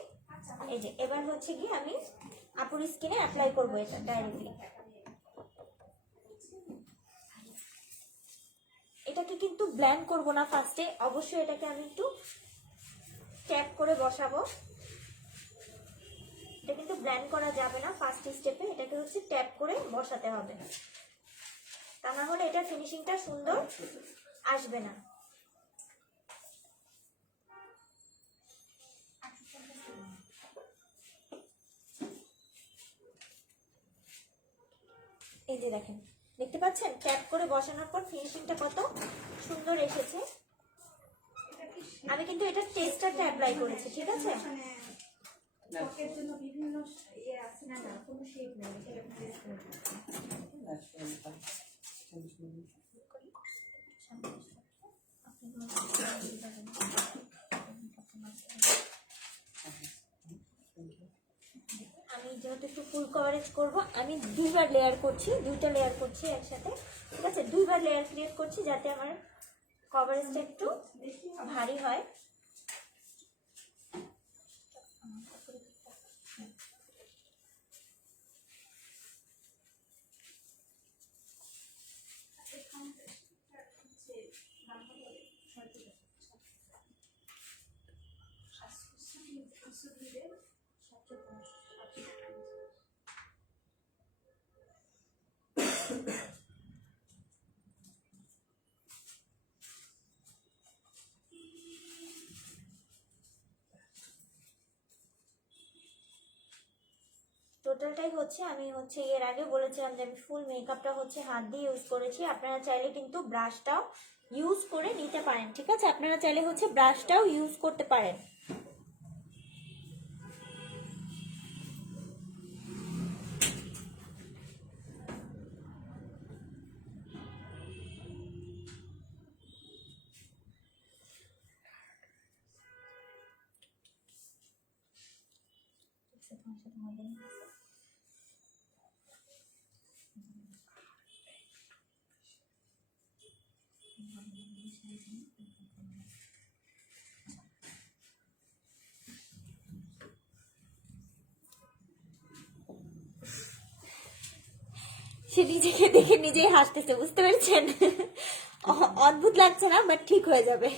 এই যে এবার হচ্ছে কি আমি আপুর স্কিনে অ্যাপ্লাই করব এটা ডাইরেক্টলি। এটাকে কিন্তু ব্লেন্ড করব না ফার্স্টে, অবশ্যই এটাকে আমি একটু ট্যাপ করে বসাবো। এটা কিন্তু ব্লেন্ড করা যাবে না ফার্স্ট স্টেপে, এটাকে হচ্ছে ট্যাপ করে বসাতে হবে, তা না হলে এটা ফিনিশিংটা সুন্দর আসবে না। এই যে দেখেন, দেখতে পাচ্ছেন ট্যাপ করে বসানোর পর ফিনিশিংটা কত সুন্দর এসেছে। আমি কিন্তু এটা টেস্টারটা অ্যাপ্লাই করেছি, ঠিক আছে? ন্যাচারাল আমি যেহেতু একটু ফুল কভারেজ করব, আমি দুইবার লেয়ার করছি, দুইটা লেয়ার করছি একসাথে, ঠিক আছে? দুইবার লেয়ার ক্রিয়েট করছি যাতে আমার কভারেজটা একটু ভারী হয়। টোটালটাই হচ্ছে আমি হচ্ছে এর আগে বলেছিলাম যে আমি ফুল মেকআপটা হচ্ছে হাত দিয়ে ইউজ করেছি। আপনারা চাইলে কিন্তু ব্রাশটাও ইউজ করে নিতে পারেন, ঠিক আছে? আপনারা চাইলে হচ্ছে ব্রাশটাও ইউজ করতে পারেন। সে নিজেকে দেখে নিজেই হাসতেছে, বুঝতে পেরেছেন? অদ্ভুত লাগছে না, বাট ঠিক হয়ে যাবে।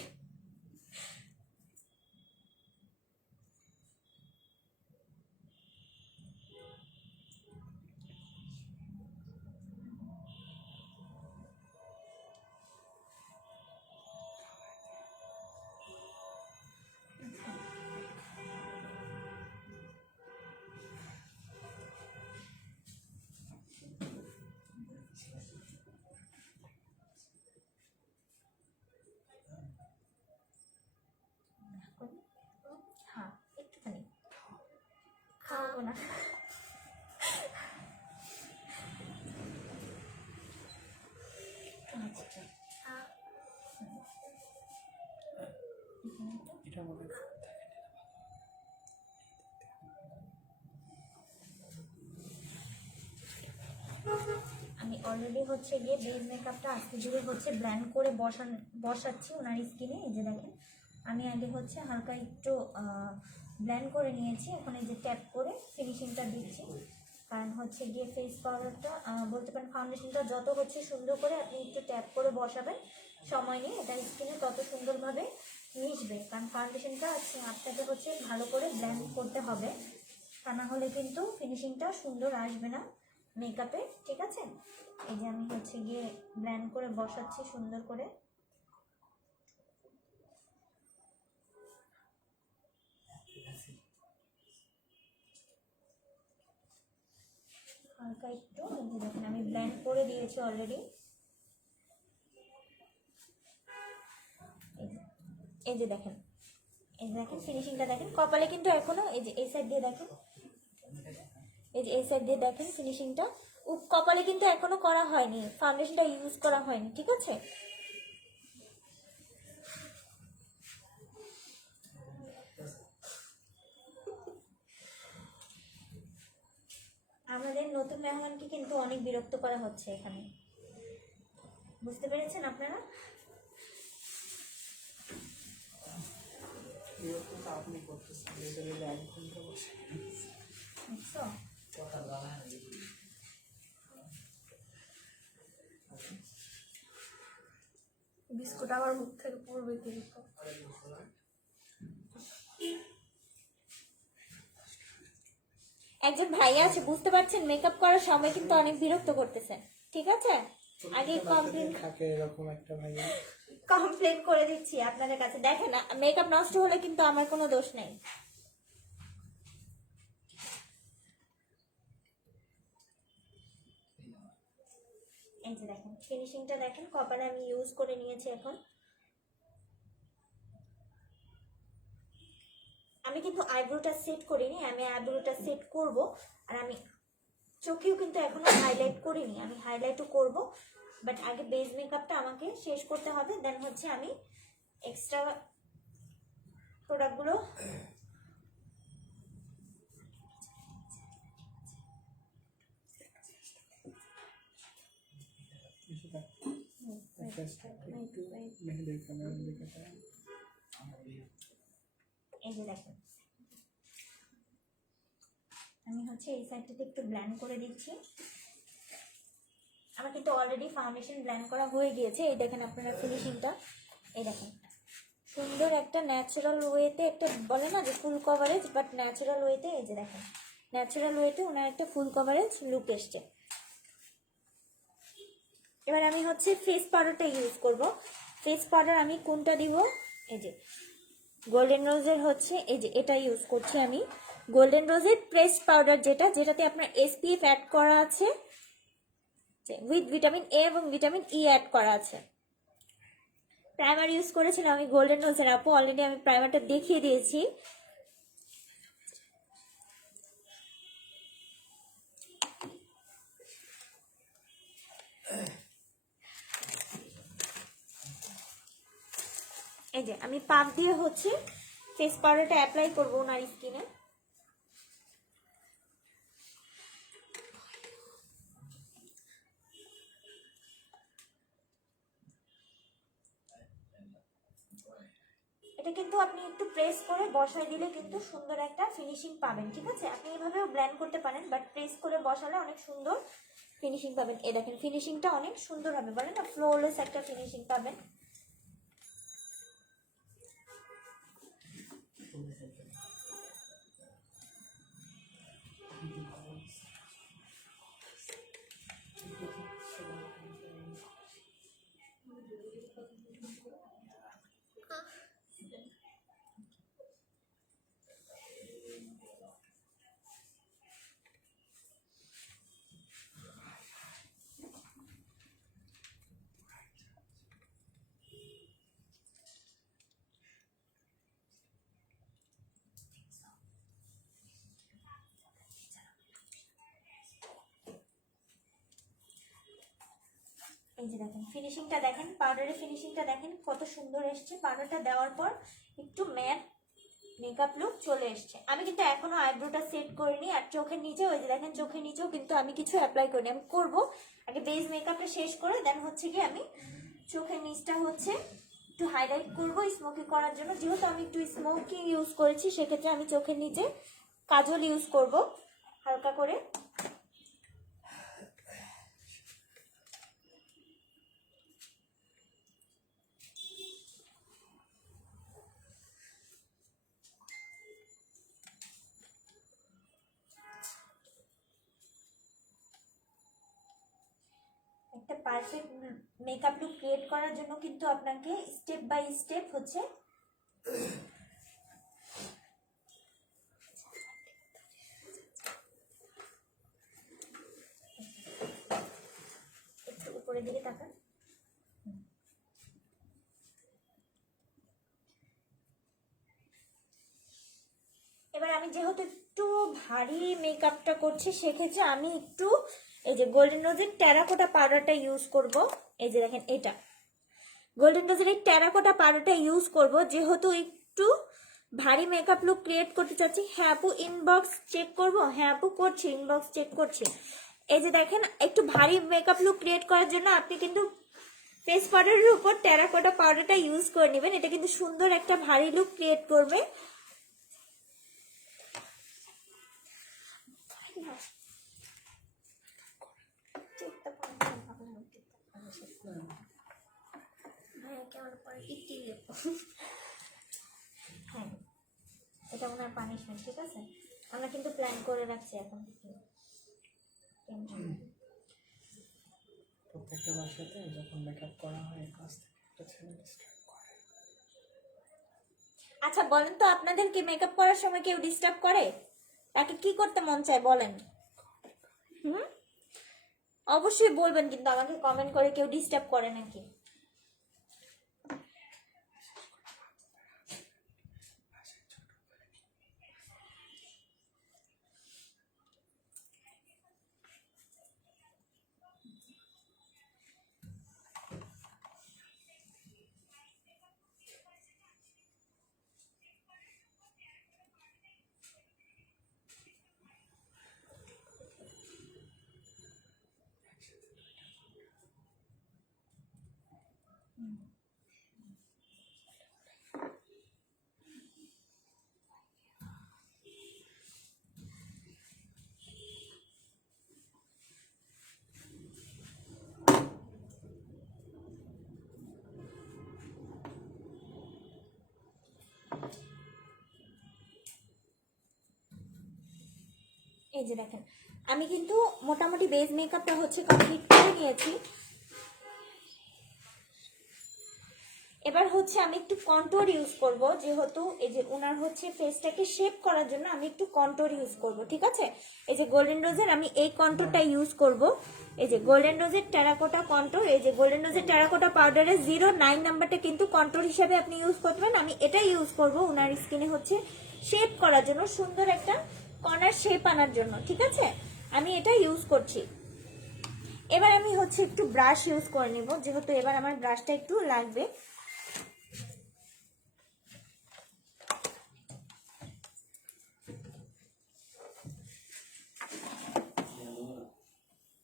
হ্যাঁ, একটুখানি খাওয়াবো না। এটা মনে অলরেডি হচ্ছে গিয়ে বেস মেকআপটা আজকে জুড়ে হচ্ছে ব্ল্যান্ড করে বসাচ্ছি ওনার স্কিনে। এই যে দেখেন আমি আগে হচ্ছে হালকা একটু ব্ল্যান্ড করে নিয়েছি, এখন এই যে ট্যাপ করে ফিনিশিংটা দিচ্ছি। কারণ হচ্ছে গিয়ে ফেস পাউডারটা বলতে পারেন ফাউন্ডেশনটা যত হচ্ছে সুন্দর করে আপনি একটু ট্যাপ করে বসাবেন সময় নিয়ে, এটা স্কিনে তত সুন্দরভাবে মিশবে। কারণ ফাউন্ডেশনটা আপনাকে হচ্ছে ভালো করে ব্ল্যান্ড করতে হবে, তা না হলে কিন্তু ফিনিশিংটা সুন্দর আসবে না মেকআপে, ঠিক আছে? এই যে আমি হচ্ছে গিয়ে ব্ল্যান্ড করে বসাচ্ছি সুন্দর করে। হালকা একটু এই যে দেখেন আমি ব্ল্যান্ড করে দিয়েছি অলরেডি। এই যে দেখেন, এই যে দেখেন ফিনিশিংটা দেখেন। কপালে কিন্তু এখনো এই যে এই সাইড দিয়ে দেখেন, এই যে এই সাইড দিয়ে দেখেন ফিনিশিংটা। কপালে কিন্তু এখনো করা হয়নি, ফাউন্ডেশনটা ইউজ করা হয়নি, ঠিক আছে? আমাদের নতুন মেহমানকে কিন্তু অনেক বিরক্ত করা হচ্ছে এখানে, বুঝতে পেরেছেন আপনারা? বিরক্ত তো আপনি করতেছেন, এটা নিলে 1 ঘন্টা বসে বুঝছো? বিস্কুট আমার মুখ থেকে পড়বে কিন্তু। একজন ভাইয়া আছে, বুঝতে পারছেন মেকআপ করার সময় কিন্তু অনেক বিরক্ত করতেছে, ঠিক আছে? আগে কমপ্লেন থাকে এরকম একটা ভাইয়া। করে দিচ্ছি আপনাদের কাছে। দেখেন মেকআপ নষ্ট হলে কিন্তু আমার কোনো দোষ নেই। এই যে দেখেন ফিনিশিংটা দেখেন, কপালে আমি ইউজ করে নিয়েছি। এখন আমি কিন্তু আইব্রোটা সেট করিনি, আমি আইব্রোটা সেট করব। আর আমি চোখেও কিন্তু এখনো হাইলাইট করিনি, আমি হাইলাইটও করব। বাট আগে বেস মেকআপটা আমাকে শেষ করতে হবে, দেন হচ্ছে আমি এক্সট্রা প্রোডাক্টগুলো মেহেদির ক্যামেরার দিকে তাকান। এই যে দেখেন আমি হচ্ছে এই সাইডটাতে একটু ব্ল্যান্ড করে দিচ্ছি। আমার কিন্তু অলরেডি ফাউন্ডেশন ব্ল্যান্ড করা হয়ে গিয়েছে। এই দেখেন আপনারা ফিনিশিংটা, এই দেখেন সুন্দর একটা ন্যাচারাল ওয়েতে, একটা বলে না যে ফুল কভারেজ, বাট ন্যাচারাল ওয়েতে। এই যে দেখেন ন্যাচারাল ওয়েতে ওনার একটা ফুল কভারেজ লুক এসছে। এবার আমি হচ্ছে ফেস পাউডারটা ইউজ করব। ফেস পাউডার আমি কোনটা দিব? এই যে গোল্ডেন রোজের হচ্ছে এই যে এটা ইউজ করছি আমি, গোল্ডেন রোজের প্রেস পাউডার, যেটাতে আপনার SPF অ্যাড করা আছে উইথ ভিটামিন A এবং ভিটামিন E অ্যাড করা আছে। প্রাইমার ইউজ করেছিলাম আমি গোল্ডেন রোজের, আপু অলরেডি আমি প্রাইমারটা দেখিয়ে দিয়েছি। এই যে আমি পাক দিয়ে হচ্ছে ফেস পাউডারটা অ্যাপ্লাই করবো ওনার স্কিনে। এটা কিন্তু আপনি একটু প্রেস করে বসাই দিলে কিন্তু সুন্দর একটা ফিনিশিং পাবেন, ঠিক আছে? আপনি এভাবেও ব্লেন্ড করতে পারেন, বাট প্রেস করে বসালে অনেক সুন্দর ফিনিশিং পাবেন। এই দেখেন ফিনিশিংটা অনেক সুন্দর হবে, বলেন না ফ্লোলেস একটা ফিনিশিং পাবেন। এই যে দেখেন ফিনিশিংটা দেখেন, পাউডারের ফিনিশিংটা দেখেন কত সুন্দর এসছে। পাউডারটা দেওয়ার পর একটু ম্যাট মেকআপ লুক চলে এসছে। আমি কিন্তু এখনো আইব্রোটা সেট করিনি, আর চোখের নিচে ওই যে দেখেন চোখের নিচেও কিন্তু আমি কিছু অ্যাপ্লাই করিনি। আমি করব আগে বেস মেকআপটা শেষ করে, দেন হচ্ছে কি আমি চোখের নিচটা হচ্ছে একটু হাইলাইট করব স্মোকি করার জন্য। যেহেতু আমি একটু স্মোকি ইউজ করেছি, সেক্ষেত্রে আমি চোখের নিচে কাজল ইউজ করব হালকা করে। একটা পারফেক্ট মেকআপ লুক ক্রিয়েট করার জন্য কিন্তু আপনাকে স্টেপ বাই স্টেপ হচ্ছে একটু উপরের দিকে তাকান। এবার আমি যেহেতু একটু ভারী মেকআপটা করছি, সেক্ষেত্রে আমি একটু এই যে গোল্ডেন রোজের টেরাকোটা পাউডারটা ইউজ করব। এই যে দেখেন এটা গোল্ডেন রোজের এই টেরাকোটা পাউডারটা ইউজ করব, যেহেতু একটু ভারী মেকআপ লুক ক্রিয়েট করতে চাচ্ছি। হ্যাঁ আপু ইনবক্স চেক করব, হ্যাঁ আপু করছি, ইনবক্স চেক করছি। এই যে দেখেন একটু ভারী মেকআপ লুক ক্রিয়েট করার জন্য আপনি কিন্তু ফেস পাউডারের উপর টেরাকোটা পাউডারটা ইউজ করে নেবেন। এটা কিন্তু সুন্দর একটা ভারী লুক ক্রিয়েট করবে। হ্যাঁ এটা ওনার পানিশমেন্ট, ঠিক আছে? আমরা কিন্তু প্ল্যান করে রাখছি এখন। প্রত্যেকটা বাসাতে যখন মেকআপ করা হয় কাছ থেকে একটা ছেলে ডিস্টার্ব করে। আচ্ছা বলেন তো, আপনাদের কি মেকআপ করার সময় কেউ ডিস্টার্ব করে? তাকে কি করতে মন চায় বলেন? অবশ্যই বলবেন কিন্তু আমাকে কমেন্ট করে, কেউ ডিস্টার্ব করে নাকি। এই যে দেখেন আমি কিন্তু মোটামুটি বেস মেকআপটা হচ্ছে কমপ্লিট করে নিয়েছি। এবার হচ্ছে আমি একটু কন্ট্যুর ইউজ করব, যেহেতু এই যে ওনার হচ্ছে ফেসটাকে শেপ করার জন্য আমি একটু কন্ট্যুর ইউজ করব, ঠিক আছে? এই যে গোল্ডেন রোজের আমি এই কন্ট্যুরটা ইউজ করব। এই যে গোল্ডেন রোজের টেরাকোটা কন্ট্যুর, এই যে গোল্ডেন রোজের টেরাকোটা পাউডারের 09 নাম্বারটা কিন্তু কন্ট্যুর হিসেবে আপনি ইউজ করতে পারেন। আমি এটা ইউজ করব ওনার স্কিনে হচ্ছে শেপ করার জন্য, সুন্দর একটা কর্নার শেপ আনার জন্য, ঠিক আছে? আমি এটা ইউজ করছি। এবার আমি হচ্ছে একটু ব্রাশ ইউজ করে নেব, যেহেতু এবার আমার ব্রাশটা একটু লাগবে।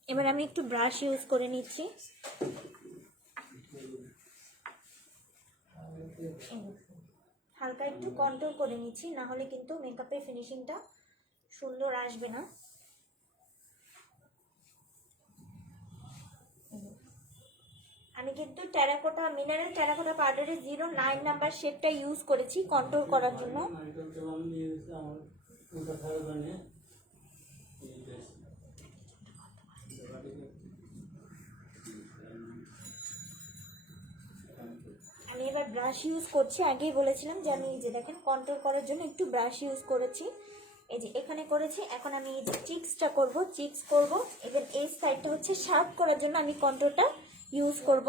এবার আমি একটু ব্রাশ ইউজ করে নিচ্ছি। হালকা একটু কন্ট্রোল করে নিচ্ছি, না হলে কিন্তু মেকআপের ফিনিশিংটা সুন্দর আসবে না। আমি কিন্তু টেরাকোটা মিনারেল টেরাকোটা পাউডারের 09 নাম্বার শেডটা ইউজ করেছি কন্ট্রোল করার জন্য। আমি এবার ব্রাশ ইউজ করছি, আগেই বলেছিলাম যে আমি এই যে দেখেন কন্ট্রোল করার জন্য একটু ব্রাশ ইউজ করেছি। এই যে এখানে করেছি, এখন আমি এই যে চিক্সটা করব, চিক্স করব। এবার এই সাইডটা হচ্ছে শার্প করার জন্য আমি কন্ট্রোলটা ইউজ করব।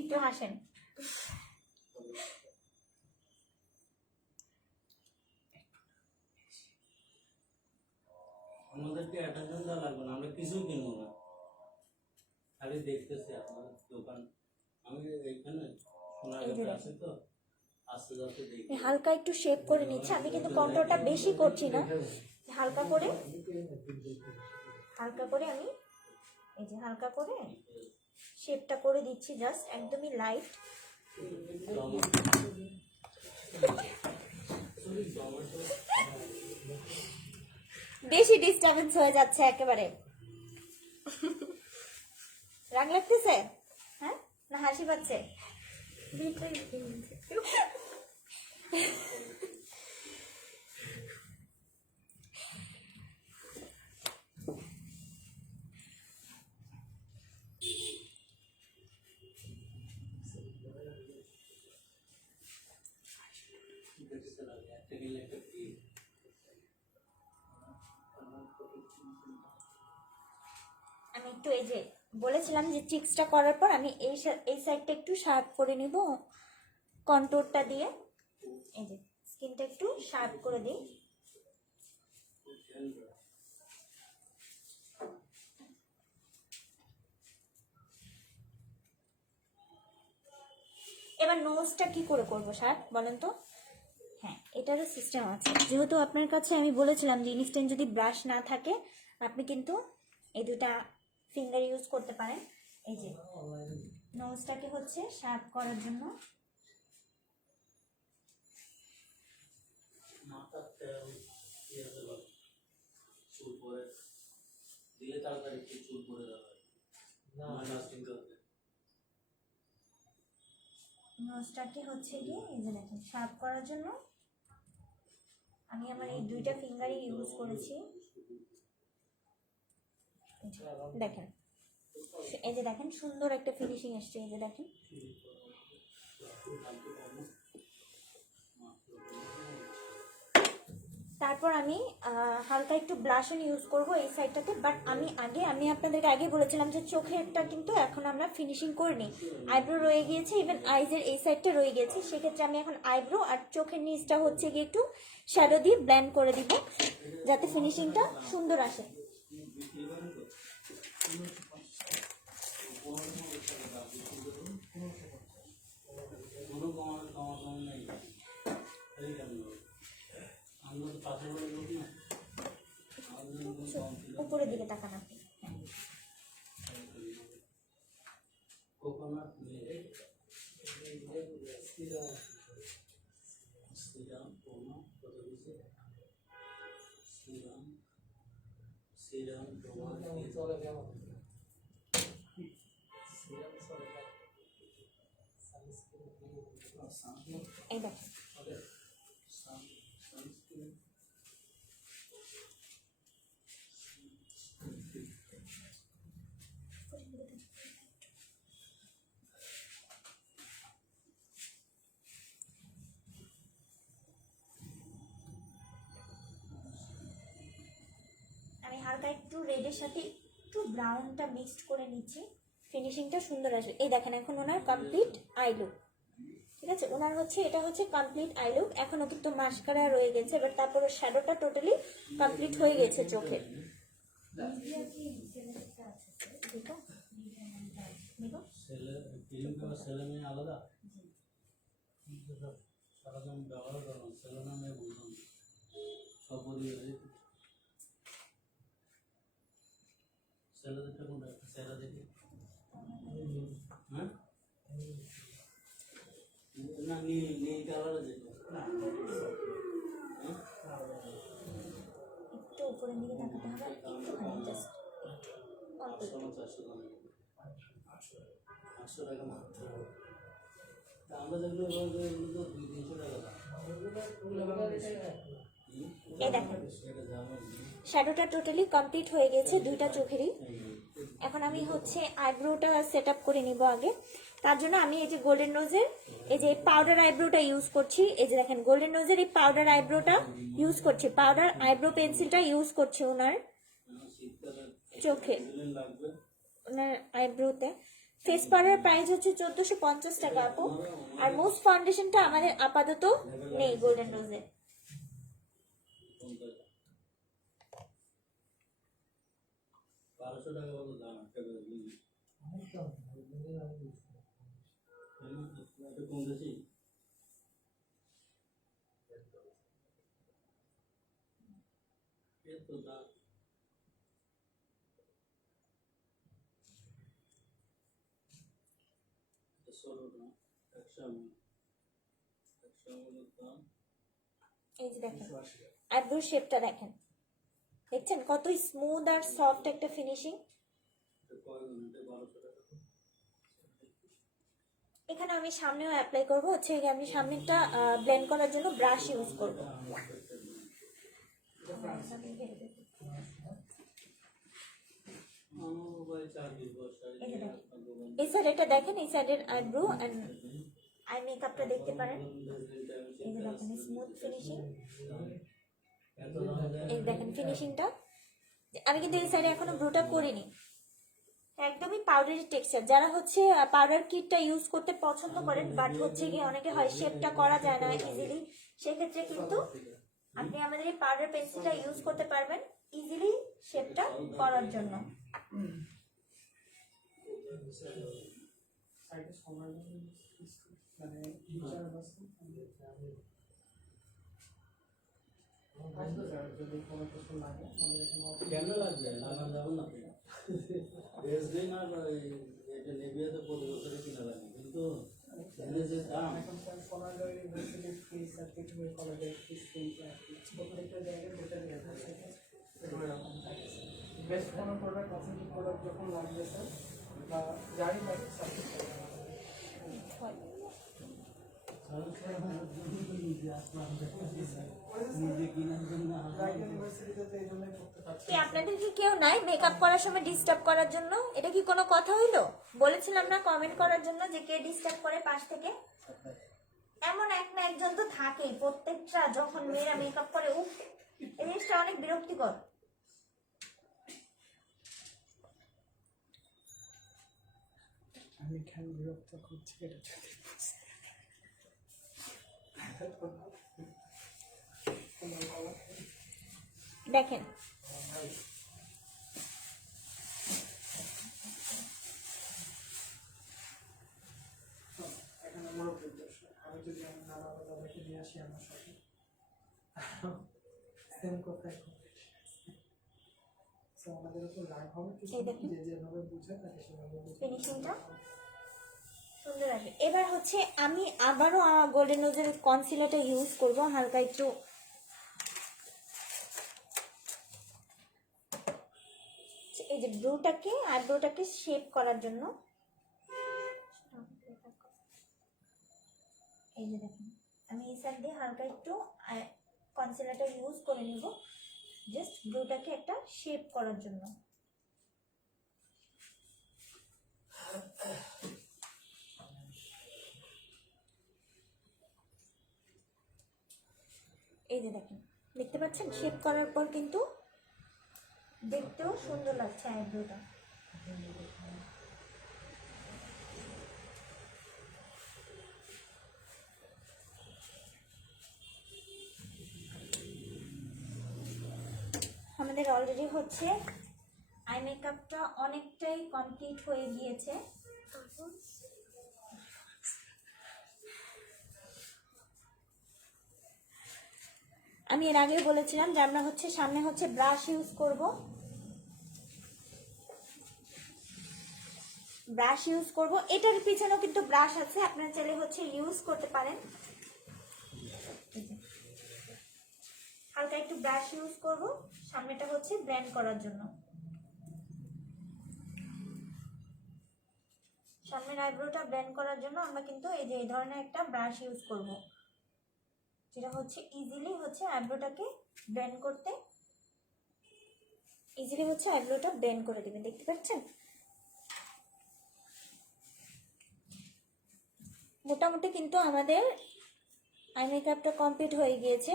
একটু হাসেন। আমাদেরকে অ্যাটেনশন দেওয়া লাগবে না, আমরা কিছুই কিনবো না, খালি দেখতেছি আপনার দোকান। আমি এইখানে ওনার এই যে কাছে দেখেন। আছে তো আস্তে যাতে দেখি আমি হালকা একটু শেপ করে নিচ্ছি, আমি কিন্তু কন্ট্রোলটা বেশি করছি না, হালকা করে আমি এই যে হালকা করে শেপটা করে দিচ্ছি, জাস্ট একদমই লাইট। বেশি ডিস্টারবেন্স হয়ে যাচ্ছে একেবারে। রাগ লাগতেছে? হ্যাঁ, না হাসি পাচ্ছে? দুইটাই কিনছে। একটা গেলে একটা ফ্রি আমি একটু এই যে বলেছিলাম যে চিক্সটা করার পর আমি এই সাইডটা একটু শার্প করে নিব কন্ট্রোলটা দিয়ে। এই যে স্কিনটা একটু শার্প করে দিই। এবার নোজটা কি করে করবো স্যার বলেন তো? হ্যাঁ, এটারও সিস্টেম আছে। যেহেতু আপনার কাছে আমি বলেছিলাম যে ইনস্ট্যান্ট যদি ব্রাশ না থাকে আপনি কিন্তু এই দুটা ফিঙ্গার ইউজ করতে পারেন। এই যে নোজটাকে হচ্ছে শার্প করার জন্য মাথার তেল ইয়ে দেওয়া চুল পরে দিলে তাড়াতাড়ি একটু চুল পরে যাবে না লাস্টিং করবে নোজটাকে হচ্ছে গিয়ে এই যে দেখেন শার্প করার জন্য আমি আমার এই দুইটা ফিঙ্গারই ইউজ করেছি। দেখেন এই যে দেখেন সুন্দর একটা ফিনিশিং এসছে। এই যে দেখেন তারপর আমি হালকা একটু ব্লাশন ইউজ করব এই সাইডটাতে। বাট আমি আপনাদেরকে আগে বলেছিলাম যে চোখেরটা কিন্তু এখন আমরা ফিনিশিং করিনি, আইব্রো রয়ে গিয়েছে, ইভেন আইজের এই সাইডটা রয়ে গেছে। সেক্ষেত্রে আমি এখন আইব্রো আর চোখের নিচটা হচ্ছে গিয়ে একটু শ্যাডো দিয়ে ব্লেন্ড করে দিব যাতে ফিনিশিংটা সুন্দর আসে। কোনো কমানো নেই এই কেন আমরা তো পাশে বাড়ি লোক না আমাদের কোনো কম ছিল উপরের দিকে তাকান আপনি। কোকোনাট মিল্ক শ্রীরাম প্রণা কত দিয়েছে শ্রীরাম প্রণা এই দেখেন আমি হালকা একটু রেডের সাথে একটু ব্রাউনটা মিক্সড করে নিচ্ছি, ফিনিশিংটা সুন্দর আসবে। এই দেখেন এখন ওনার কমপ্লিট আই লুক, ঠিক আছে? ওনার হচ্ছে এটা হচ্ছে কমপ্লিট আই লুক। এখনো কিন্তু মাস্কারা রয়ে গেছে, বাট তারপরে শ্যাডোটা টোটালি কমপ্লিট হয়ে গেছে চোখের। ছেলে ফিল্ম করা ছেলে মেয়ে আলাদা সারাদিন ব্যবহার করো ছেলে না মেয়ে বুঝলাম সব পরিবারে ছেলেদেরটা কোনটা ছেলে দেখি হ্যাঁ না নীল কালারে দেখো একটু উপরের দিকে তাকাতে হবে, একটুখানি জাস্ট অল্প একটু। 800 টাকা মাত্র তা আমরা যেগুলো বলবো এগুলো তো 200-300 টাকা দাম এই দেখেন শ্যাডোটা টোটালি কমপ্লিট হয়ে গেছে দুইটা চোখেরই। এখন আমি হচ্ছে আইব্রোটা সেট আপ করে নিব আগে। তার জন্য আমি এই যে গোল্ডেন নোজের এই যে পাউডার আইব্রোটা ইউজ করছি। এই যে দেখেন গোল্ডেন নোজের এই পাউডার আইব্রোটা ইউজ করছি, পাউডার আইব্রো পেন্সিলটা ইউজ করছি ওনার চোখে, ওনার আইব্রোতে। ফেস পাউডার প্রাইস হচ্ছে 1450 টাকা আপু। আর মোস্ট ফাউন্ডেশনটা আমাদের আপাতত নেই গোল্ডেন নোজে। 1200 টাকা বলো দাম একটা করে দিন এটা কোন এ তো দাগ ষোলো না 100 ml দাম এই যে দেখেন আইব্রো শেপটা দেখেন, দেখছেন কত স্মুথ আর সফট একটা ফিনিশিং। কয় মিনিটে 1200 টাকা এখানে আমি সামনেও অ্যাপ্লাই করব, হচ্ছে গিয়ে আমি সামনেটা ব্লেন্ড করার জন্য ব্রাশ ইউজ করব। এই সাইড এটা দেখেন, এই সাইডের আইব্রো এন্ড আই মেকআপটা দেখতে পারেন। এই যে দেখেন স্মুথ ফিনিশিং, এই দেখেন ফিনিশিংটা। আমি কিন্তু এই সাইডে এখনো ব্রুটা করিনি, একদমই পাউডারি টেক্সচার। যারা হচ্ছে পাউডার কিটটা ইউজ করতে পছন্দ করেন বাট হচ্ছে গিয়ে অনেকে হয় শেপটা করা যায় না ইজিলি, সেক্ষেত্রে কিন্তু আপনি আমাদের এই পাউডার পেন্সিলটা ইউজ করতে পারবেন ইজিলি শেপটা করার জন্য। সাইডে সময় মানে ফিচার আছে যদি কোনো কিছু লাগে আমাদের এখানে কেন লাগবে লাগান যাবে না বেসদিন আর এটা নেভিয়াতে প্রতি বছরে কিনা লাগে, কিন্তু এনে যে দাম এখন সোনারগাঁও ইউনিভার্সিটির ফ্রি সার্টিফিকেট কলেজের ফিস প্রত্যেকটা জায়গায় যেটা লেখা থাকে এগুলো এরকম থাকে। বেস্ট কোনো প্রোডাক্ট অথেন্টিক প্রোডাক্ট যখন লাগবে স্যার বা যাই লাগে সার্টিফিকেট নিজে কিনার জন্য ইউনিভার্সিটিতে তো এই জন্যই করতে পারছি। কি আপনাদের কি কেউ নাই মেকআপ করার সময় ডিস্টার্ব করার জন্য? এটা কি কোনো কথা হইলো? বলেছিলাম না কমেন্ট করার জন্য যে কে ডিস্টার্ব করে পাশ থেকে। এমন এক না একজন তো থাকেই, প্রত্যেকটা যখন মেয়েরা মেকআপ করে উফ, এই জিনিসটা অনেক বিরক্তিকর। আমি কেন বিরক্ত করছি এটা যদি দেখেন এখানে মুরব্বী দোষ। আমি যদি আমার নানা দাদাকে নিয়ে আসি আমার সাথে সেম কোথায় আমাদের উপর রাগ হবে কিছু এই দেখেন। যে যেভাবে বুঝে তাকে সেভাবে বুঝে ফিনিশিংটা সুন্দর আসবে। এবার হচ্ছে আমি আবারও গোল্ডেন রোজের কনসিলারটা ইউজ করব হালকা একটু, এই যে আইব্রোটাকে শেপ করার জন্য। এই যে দেখেন আমি এই সাইড দিয়ে হালকা একটু কনসিলারটা ইউজ করে নিব জাস্ট ব্রুটাকে একটা শেপ করার জন্য। এই যে দেখেন, দেখতে পাচ্ছেন শেপ করার পর কিন্তু দেখতেও সুন্দর লাগছে আইব্রোটা। আমাদের অলরেডি হচ্ছে আই মেকআপটা অনেকটাই কমপ্লিট হয়ে গিয়েছে। আমি এর আগেও বলেছিলাম যে আমরা হচ্ছে সামনে হচ্ছে ব্রাশ ইউজ করব, এটার পিছনেও কিন্তু ব্রাশ আছে, আপনারা চাইলে হচ্ছে ইউজ করতে পারেন। হালকা একটু ব্রাশ ইউজ করব সামনেটা হচ্ছে ব্লেন্ড করার জন্য। সামনের আইব্রোটা ব্লেন্ড করার জন্য আমরা কিন্তু এই যে এই ধরনের একটা ব্রাশ ইউজ করব, যেটা হচ্ছে ইজিলি হচ্ছে আইব্রোটাকে ব্লেন্ড করতে আইব্রোটা ব্লেন্ড করে দিবেন। দেখতে পাচ্ছেন মোটামুটি কিন্তু আমাদের আই মেকআপটা কমপ্লিট হয়ে গিয়েছে।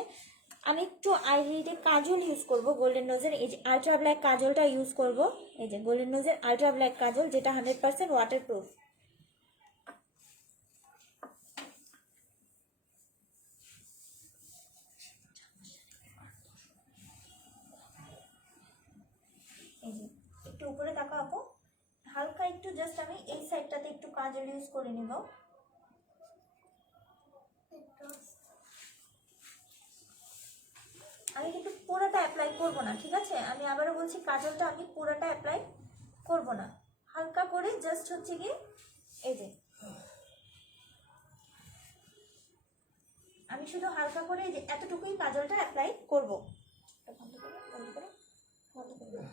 আমি একটু আইলিডে কাজল ইউজ করব গোল্ডেন নোজের, এই যে আলট্রা ব্ল্যাক কাজলটা ইউজ করব, এই যে গোল্ডেন নোজের আলট্রা ব্ল্যাক কাজল যেটা 100% ওয়াটারপ্রুফ। এই যে একটু উপরে তাকাও আপু, হালকা একটু জাস্ট আমি এই সাইডটাতে একটু কাজল ইউজ করে নিব। আমি কিন্তু পুরোটা অ্যাপ্লাই করব না, ঠিক আছে? আমি আবারও বলছি, কাজলটা আমি পুরোটা অ্যাপ্লাই করব না, হালকা করে জাস্ট হচ্ছে কি এই যে আমি শুধু হালকা করে এই যে এতটুকুই কাজলটা অ্যাপ্লাই করব। বন্ধ করে বন্ধ করে বন্ধ করে।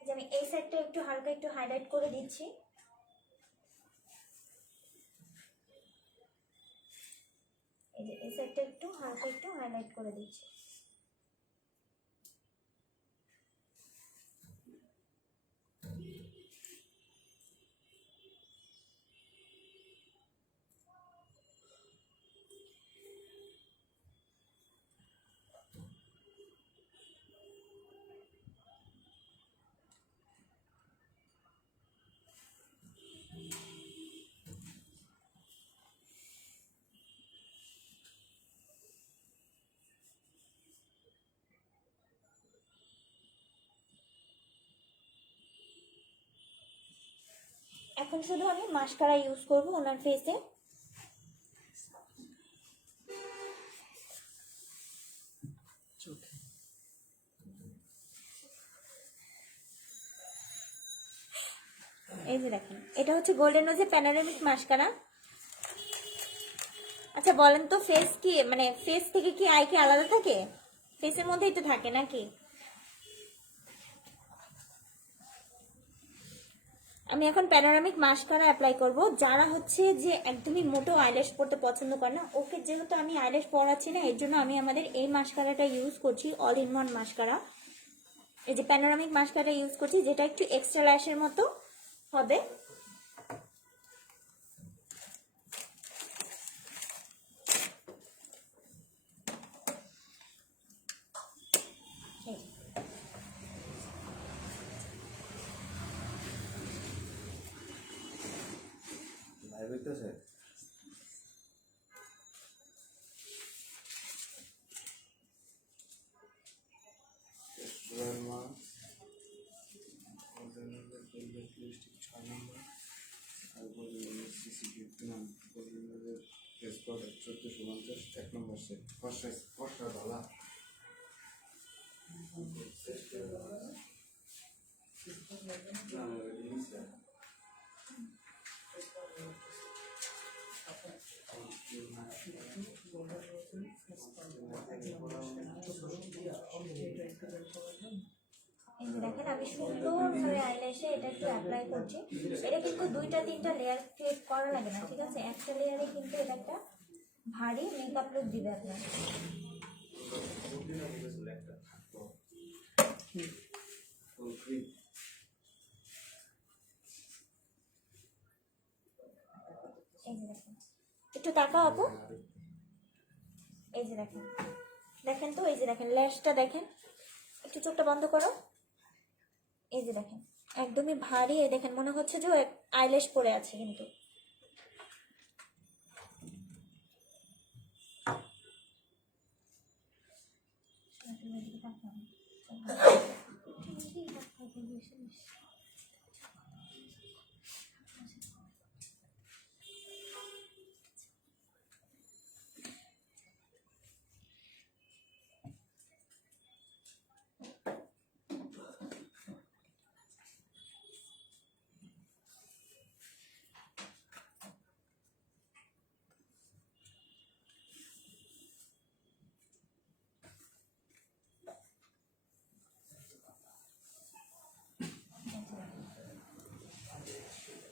এই যে আমি এই সাইডটা একটু হালকা একটু হাইলাইট করে দিচ্ছি। এই যে এই সাইডটা একটু হালকা একটু হাইলাইট করে দিচ্ছি। এখন শুধু আমি মাস্কারা ইউজ করব ওনার ফেসে। চোখে এই যে দেখেন, এটা হচ্ছে গোল্ডেন রোজের প্যানোরামিক মাস্কারা। আচ্ছা বলেন তো, ফেস কি মানে ফেস থেকে কি আই কি আলাদা থাকে? ফেসের মধ্যেই তো থাকে নাকি? আমি এখন প্যানোরামিক মাস্কারা অ্যাপ্লাই করব। যারা হচ্ছে যে একদমই মোটো আইল্যাশ পরতে পছন্দ করে না, ওকে যেহেতু আমি আইল্যাশ পরাচ্ছি না, এর জন্য আমি আমাদের এই মাস্কারাটা ইউজ করছি, অল ইন ওয়ান মাস্কারা। এই যে প্যানোরামিক মাস্কারা ইউজ করছি, যেটা একটু এক্সট্রা ল্যাশের মতো হবে। লাইভ হইতেছে? মা লিপস্টিক 6 নম্বর আর গোল্ডেন সিসি গিফট নাম গোল্ডেন ফেস প্রোডাক্ট 1450 1 নম্বর সেট ফর্সা ভালা দেখেন আমি সুন্দরভাবে আইল্যাশে এটা একটু অ্যাপ্লাই করছি। এটা কিন্তু 2-3টা লেয়ার ক্রিয়েট করা লাগে না, ঠিক আছে? একটা লেয়ারে কিন্তু এটা একটা ভারী মেকআপ লুক দিবে আপনার। এই যে দেখেন, একটু তাকাও আপু। এই যে দেখেন, দেখেন তো, এই যে দেখেন ল্যাশটা দেখেন, একটু চোখটা বন্ধ করো। এই যে দেখেন একদমই ভারী, এই দেখেন মনে হচ্ছে যে আইল্যাশ পরে আছে কিন্তু।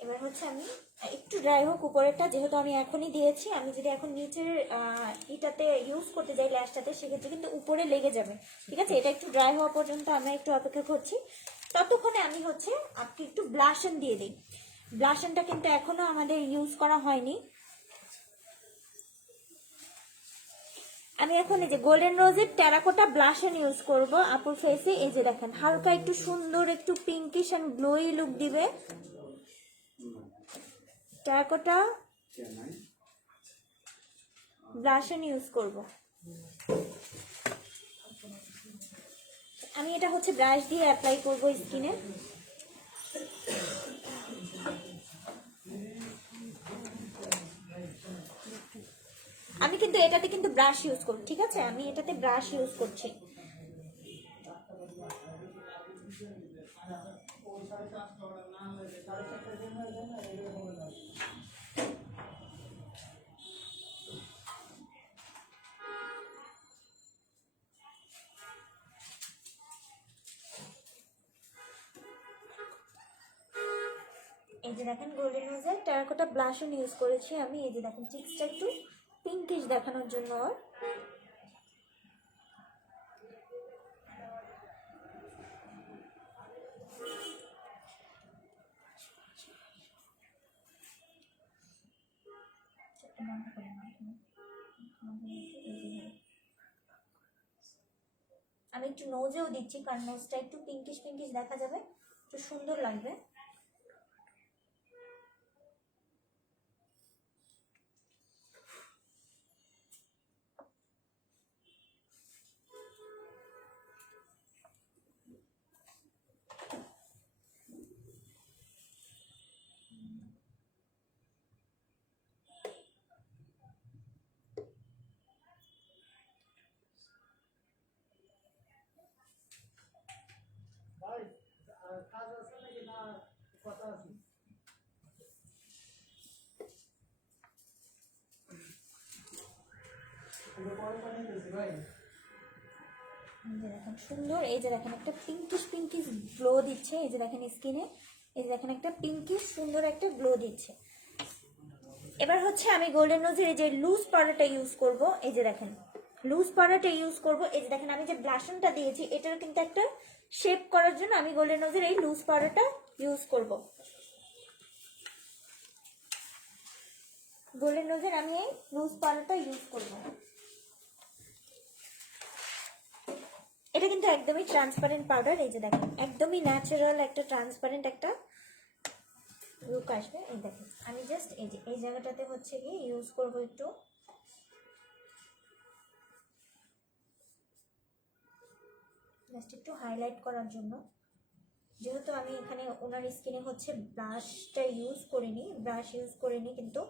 এবার হচ্ছে আমি একটু ড্রাই হোক উপরেরটা, যেহেতু আমি এখনই দিয়েছি, আমি যদি এখন নিচের ইটাতে ইউজ করতে যাই ল্যাশটাতে, সেক্ষেত্রে কিন্তু উপরে লেগে যাবে, ঠিক আছে? এটা একটু ড্রাই হওয়া পর্যন্ত আমরা একটু অপেক্ষা করছি। ততক্ষণে আমি হচ্ছে আপনি একটু ব্লাশন দিয়ে দিই। ব্লাশনটা কিন্তু এখনো আমাদের ইউজ করা হয়নি। আমি এখন এই যে গোল্ডেন রোজের টেরাকোটা ব্লাশন ইউজ করব আপুর ফেসে। এই যে দেখেন হালকা একটু সুন্দর একটু পিঙ্কিশ এন্ড গ্লোই লুক দিবে। টেরাকোটা ব্লাশন ইউজ করব। আমি এটা হচ্ছে ব্রাশ দিয়ে অ্যাপ্লাই করব স্কিনে। আমি কিন্তু এটাতে কিন্তু ব্রাশ ইউজ করব, ঠিক আছে? আমি এটাতে ব্রাশ ইউজ করছি। এই যে দেখেন গোল্ডেন রোজের টেরাকোটা ব্লাশন ইউজ করেছি আমি। এই যে দেখেন চিক্সটা একটু পিঙ্কিশ দেখানোর জন্য ওর। আমি একটু নোজেও দিচ্ছি, কারণ নোজটা একটু পিঙ্কিশ পিঙ্কিশ দেখা যাবে, একটু সুন্দর লাগবে। ভাই কাজ আছে নাকি না কথা আছে? পরে পাঠিয়ে দিয়েছি ভাই। এই যে দেখেন সুন্দর, এই যে দেখেন একটা পিঙ্কিশ পিঙ্কিশ গ্লো দিচ্ছে, এই যে দেখেন স্কিনে, এই যে দেখেন একটা পিঙ্কিশ সুন্দর একটা গ্লো দিচ্ছে। এবার হচ্ছে আমি গোল্ডেন রোজের এই যে লুজ পাউডারটা ইউজ করব। এই যে দেখেন লুজ পাউডারটা ইউজ করব। এই যে দেখেন আমি যে ব্লাশনটা দিয়েছি এটার কিন্তু একটা শেপ করার জন্য আমি গোল্ডেন রোজের এই লুজ পাউডারটা ইউজ করব। গোল্ডেন রোজের আমি এই লুজ পাউডারটা ইউজ করব। এটা কিন্তু একদমই ট্রান্সপারেন্ট পাউডার। এই যে দেখেন একদমই ন্যাচারাল একটা ট্রান্সপারেন্ট একটা লুক আসবে। এই দেখেন আমি জাস্ট এই যে এই জায়গাটাতে হচ্ছে গিয়ে ইউজ করব একটু, জাস্ট একটু হাইলাইট করার জন্য। যেহেতু আমি এখানে ওনার স্কিনে হচ্ছে ব্রাশটা ইউজ করিনি, কিন্তু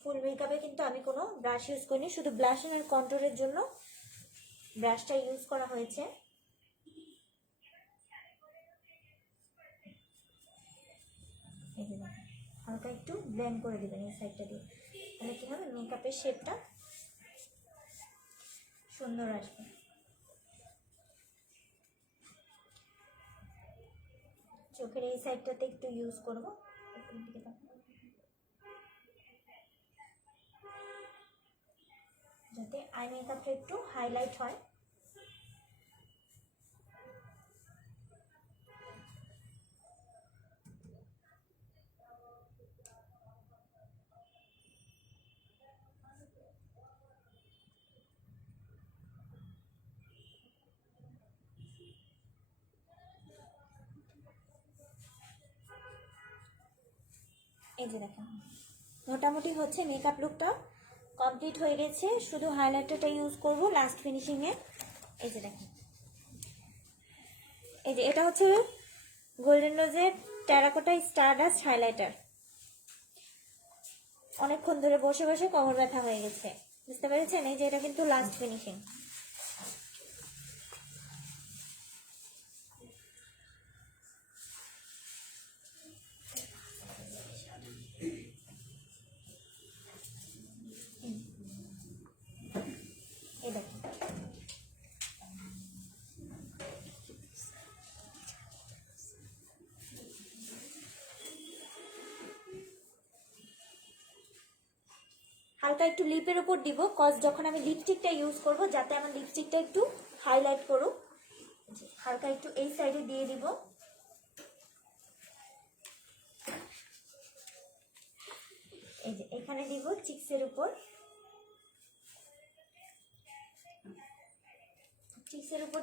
ফুল মেকআপে কিন্তু আমি কোনো ব্রাশ ইউজ করিনি, শুধু ব্লাশিং আর কন্ট্রোলের জন্য ব্রাশটা ইউজ করা হয়েছে। এই যে দেখেন হালকা একটু ব্লেন্ড করে দেবেন এই সাইডটা দিয়ে, তাহলে কি হবে মেকআপের শেপটা সুন্দর আসবে। চোখের এই সাইডটাতে একটু ইউজ করবো, যাতে আই মেকআপটা একটু হাইলাইট হয়। এই যে দেখেন মোটামুটি হচ্ছে মেকআপ লুকটা কমপ্লিট হয়ে গেছে, শুধু হাইলাইটারটা ইউজ করব লাস্ট ফিনিশিংয়ে। এই যে দেখেন এই যে এটা হচ্ছে গোল্ডেন রোজের টেরাকোটা স্টারডাস্ট হাইলাইটার। অনেকক্ষণ ধরে বসে বসে কোমর ব্যথা হয়ে গেছে, বুঝতে পেরেছেন? এই যে এটা কিন্তু লাস্ট ফিনিশিং। এই দেখেন হালকা একটু লিপের উপর দিব, কজ যখন আমি লিপস্টিকটা ইউজ করব যাতে আমার লিপস্টিকটা একটু হাইলাইট করুক। হালকা একটু এই সাইডে দিয়ে দিব। এই যে এখানে দিব চিক্সের উপর,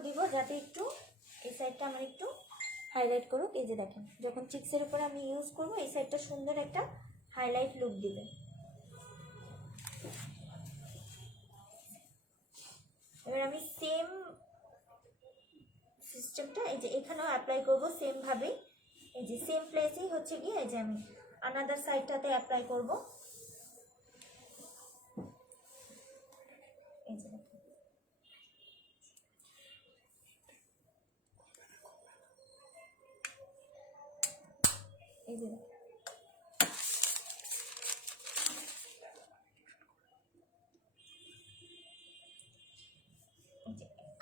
দিব যাতে একটু এই সাইডটা আমার একটু হাইলাইট করুক। এই যে দেখেন যখন চিক্সের উপর আমি ইউজ করব এই সাইডটা সুন্দর একটা হাইলাইট লুক দিবে। এবার আমি সেম সিস্টেমটা এই যে এখানেও অ্যাপ্লাই করব সেম ভাবে। এই যে সেম প্লেসেই হচ্ছে গিয়ে এই যে আমি আনাদার সাইডটাতে অ্যাপ্লাই করব। যে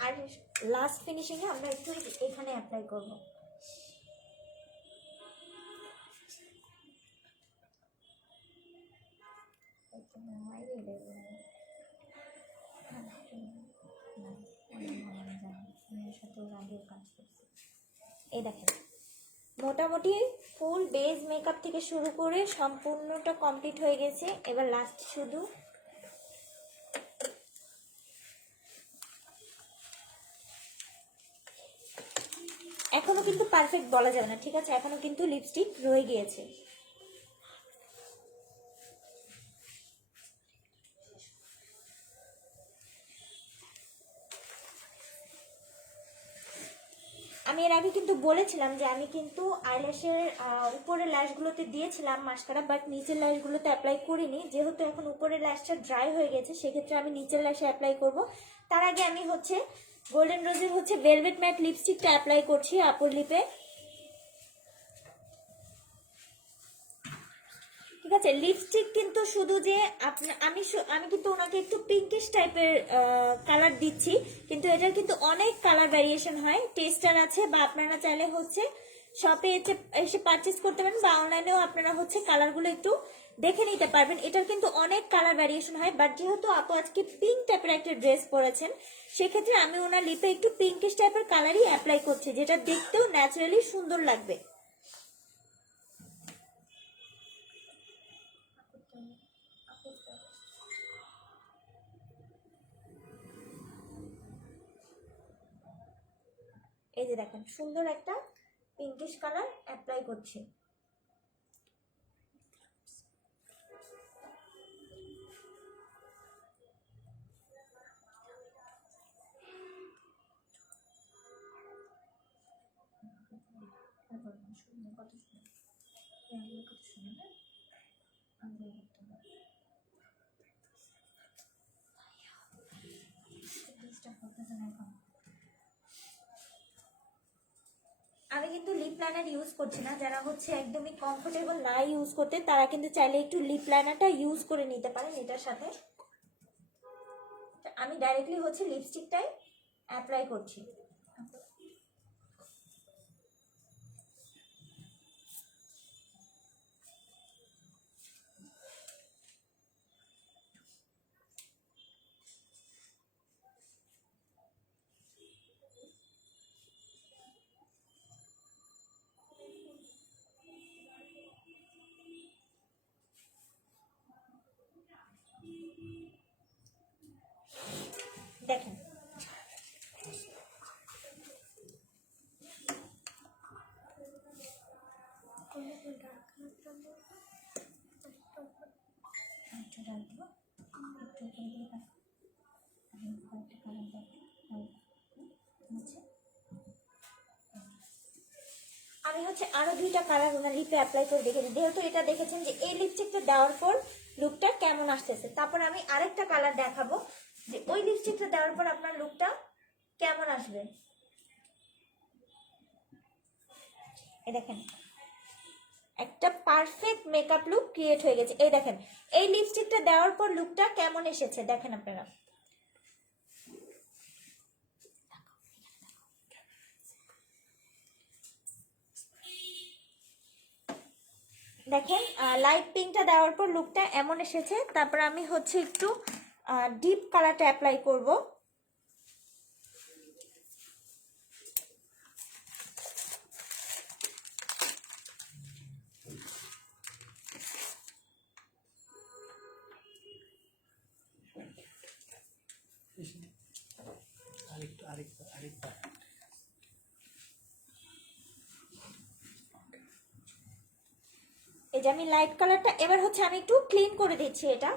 আর লাস্ট ফিনিশিং এ আমরা একটু এখানে অ্যাপ্লাই করব। এই দেখেন মোটামুটি ফুল বেজ মেকআপ থেকে শুরু করে সম্পূর্ণটা কমপ্লিট হয়ে গেছে। এবার লাস্ট শুধু এখনো কিন্তু পারফেক্ট বলা যাবে না, ঠিক আছে, এখনো কিন্তু লিপস্টিক রয়ে গিয়েছে। আমি এর আগে কিন্তু বলেছিলাম যে আমি কিন্তু আইল্যাশের উপরের ল্যাশগুলোতে দিয়েছিলাম মাস্কারা, বাট নিচের ল্যাশগুলোতে অ্যাপ্লাই করিনি। যেহেতু এখন উপরের ল্যাশটা ড্রাই হয়ে গেছে, সেক্ষেত্রে আমি নিচের ল্যাশে অ্যাপ্লাই করব। তার আগে আমি হচ্ছে গোল্ডেন রোজের হচ্ছে ভেলভেট ম্যাট লিপস্টিকটা অ্যাপ্লাই করছি আপুর লিপে। ঠিক আছে, লিপস্টিক কিন্তু শুধু যে আমি কিন্তু ওনাকে একটু পিঙ্কিশ টাইপের কালার দিচ্ছি, কিন্তু এটার কিন্তু অনেক কালার ভ্যারিয়েশন হয়। টেস্টার আছে, বা আপনারা চাইলে হচ্ছে শপে এসে পারচেস করতে পারেন, বা অনলাইনেও আপনারা হচ্ছে কালারগুলো একটু দেখে নিতে পারবেন। এটার কিন্তু অনেক কালার ভ্যারিয়েশন হয়, বাট যেহেতু আপু আজকে পিঙ্ক টাইপের একটা ড্রেস পরেছেন, সেক্ষেত্রে আমি ওনার লিপে একটু পিঙ্কিশ টাইপের কালারই অ্যাপ্লাই করছি, যেটা দেখতেও ন্যাচারালি সুন্দর লাগবে। এই যে দেখেন সুন্দর একটা পিঙ্কিশ কালার অ্যাপ্লাই করছি। আমি কিন্তু লিপ লাইনার ইউজ করছি না। যারা হচ্ছে একদমই কমফোর্টেবল না ইউজ করতে, তারা কিন্তু চাইলে একটু লিপ লাইনারটা ইউজ করে নিতে পারেন এটার সাথে। আমি ডাইরেক্টলি হচ্ছে লিপস্টিকটাই অ্যাপ্লাই করছি। দেখেন আমি হচ্ছে আরো দুইটা কালার ওনার লিপে অ্যাপ্লাই করে দেখেছি। যেহেতু এটা দেখেছেন যে এই লিপস্টিকটা দেওয়ার পর লুকটা কেমন আসতেছে, তারপর আমি আরেকটা কালার দেখাবো যে ওই লিপস্টিকটা দেওয়ার পর আপনার লুকটা কেমন আসবে। এই দেখেন একটা পারফেক্ট মেকআপ লুক ক্রিয়েট হয়ে গেছে। এই দেখেন এই লিপস্টিকটা দেওয়ার পর লুকটা কেমন এসেছে দেখেন আপনারা। দেখেন লাইট পিঙ্কটা দেওয়ার পর লুকটা এমন এসেছে। তারপর আমি হচ্ছে একটু ডিপ কালারটা অ্যাপ্লাই করব। আরেকবার এই যে আমি লাইট কালারটা এবার হচ্ছে আমি একটু ক্লিন করে দিচ্ছি এটা,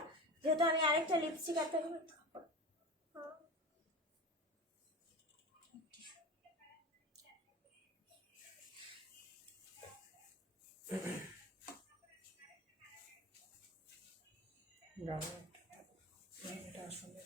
যেহেতু আমি আরেকটা লিপস্টিক অ্যাপ্লাই করব। এটা আসলে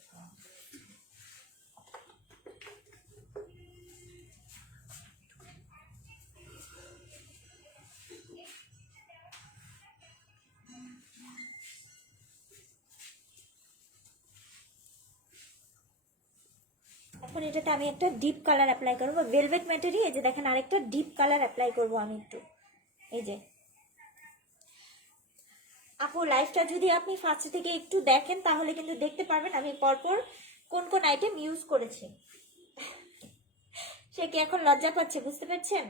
এখন এটাতে আমি একটা ডিপ কালার অ্যাপ্লাই করবো, ভেলভেট ম্যাটেরই। এই যে দেখেন আরেকটা ডিপ কালার অ্যাপ্লাই করবো আমি একটু। এই যে আপু লাইফটা যদি আপনি ফার্স্ট থেকে একটু দেখেন তাহলে কিন্তু দেখতে পারবেন আমি পরপর কোন কোন আইটেম ইউজ করেছি। সে কি এখন লজ্জা পাচ্ছে, বুঝতে পারছেন?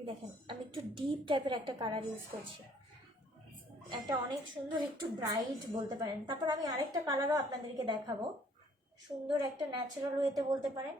এই দেখেন আমি একটু ডিপ টাইপের একটা কালার ইউজ করছি, একটা অনেক সুন্দর একটু ব্রাইট বলতে পারেন। তারপর আমি আরেকটা কালারও আপনাদেরকে দেখাবো, সুন্দর একটা ন্যাচারাল ওয়েতে বলতে পারেন।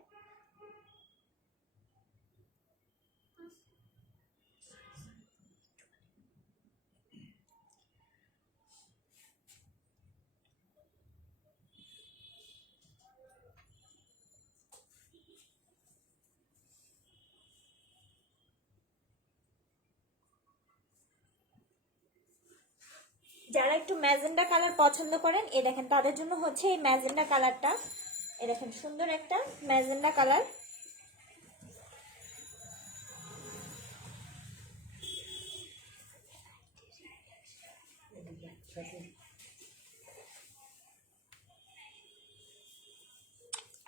যারা একটু ম্যাজেন্ডা কালার পছন্দ করেন এ দেখেন তাদের জন্য হচ্ছে এই ম্যাজেন্ডা কালারটা। এ দেখেন সুন্দর একটা ম্যাজেন্ডা কালার।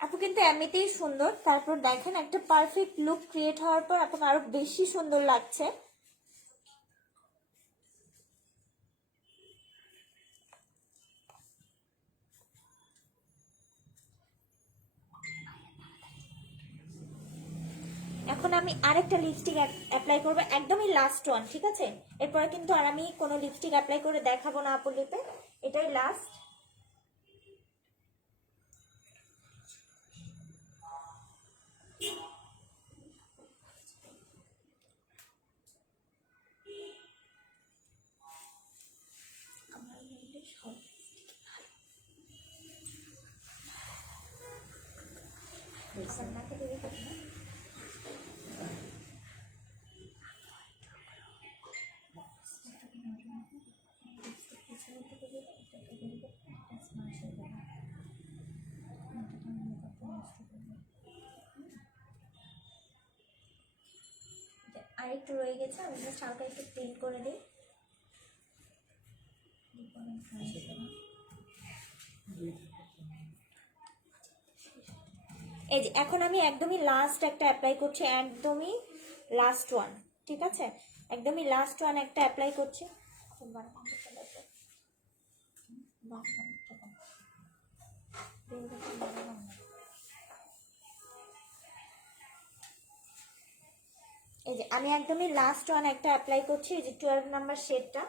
আপু কিন্তু এমনিতেই সুন্দর, তারপর দেখেন একটা পারফেক্ট লুক ক্রিয়েট হওয়ার পর আপনাকে আরো বেশি সুন্দর লাগছে। এখন আমি আরেকটা লিপস্টিক অ্যাপ্লাই করবো, একদমই লাস্ট ওয়ান, ঠিক আছে? এরপরে কিন্তু আর আমি কোনো লিপস্টিক অ্যাপ্লাই করে দেখাবো না আপুর লিপে, এটাই লাস্ট। আরেকটু রয়ে গেছে, আমি জাস্ট হালকা একটু প্রিন্ট করে দিই। এই যে এখন আমি একদমই লাস্ট একটা অ্যাপ্লাই করছি, একদমই লাস্ট ওয়ান, ঠিক আছে? একদমই লাস্ট ওয়ান একটা অ্যাপ্লাই করছি। এই যে আমি একদমই লাস্ট ওয়ান একটা অ্যাপ্লাই করছি, এই যে 12 নাম্বার শেডটা।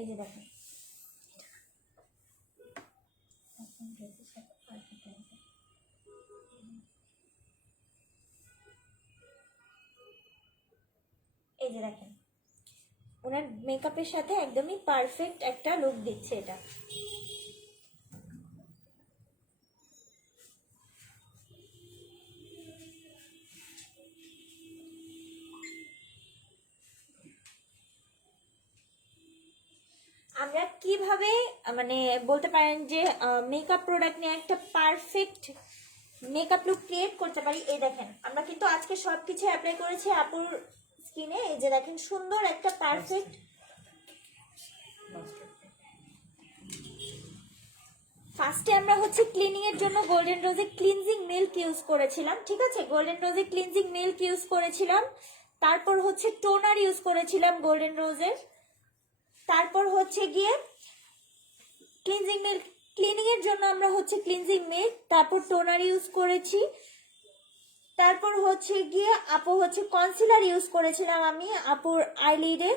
এই যে দেখেন এই যে দেখেন ওনার মেকআপের সাথে একদমই পারফেক্ট একটা লুক দিচ্ছে এটা। আমরা কিভাবে মানে বলতে পারেন যে মেকআপ প্রোডাক্ট নিয়ে একটা পারফেক্ট মেকআপ লুক ক্রিয়েট করতে পারি। এই দেখেন আমরা কিন্তু আজকে সবকিছু অ্যাপ্লাই করেছি আপুর স্কিনে। এই যে দেখেন সুন্দর একটা পারফেক্ট। ফার্স্টে আমরা হচ্ছে ক্লিনিং এর জন্য গোল্ডেন রোজে ক্লিনজিং মিল্ক ইউজ করেছিলাম, ঠিক আছে? গোল্ডেন রোজে ক্লিনজিং মিল্ক ইউজ করেছিলাম, তারপর হচ্ছে টোনার ইউজ করেছিলাম গোল্ডেন রোজের, তারপর হচ্ছে গিয়ে ক্লিনজিং মিল্ক ক্লিনিং এর জন্য আমরা হচ্ছে ক্লিনজিং মিল্ক, তারপর টোনার ইউজ করেছি, তারপর হচ্ছে গিয়ে আপু হচ্ছে কনসিলার ইউজ করেছিলাম আমি আপুর আইলিডে,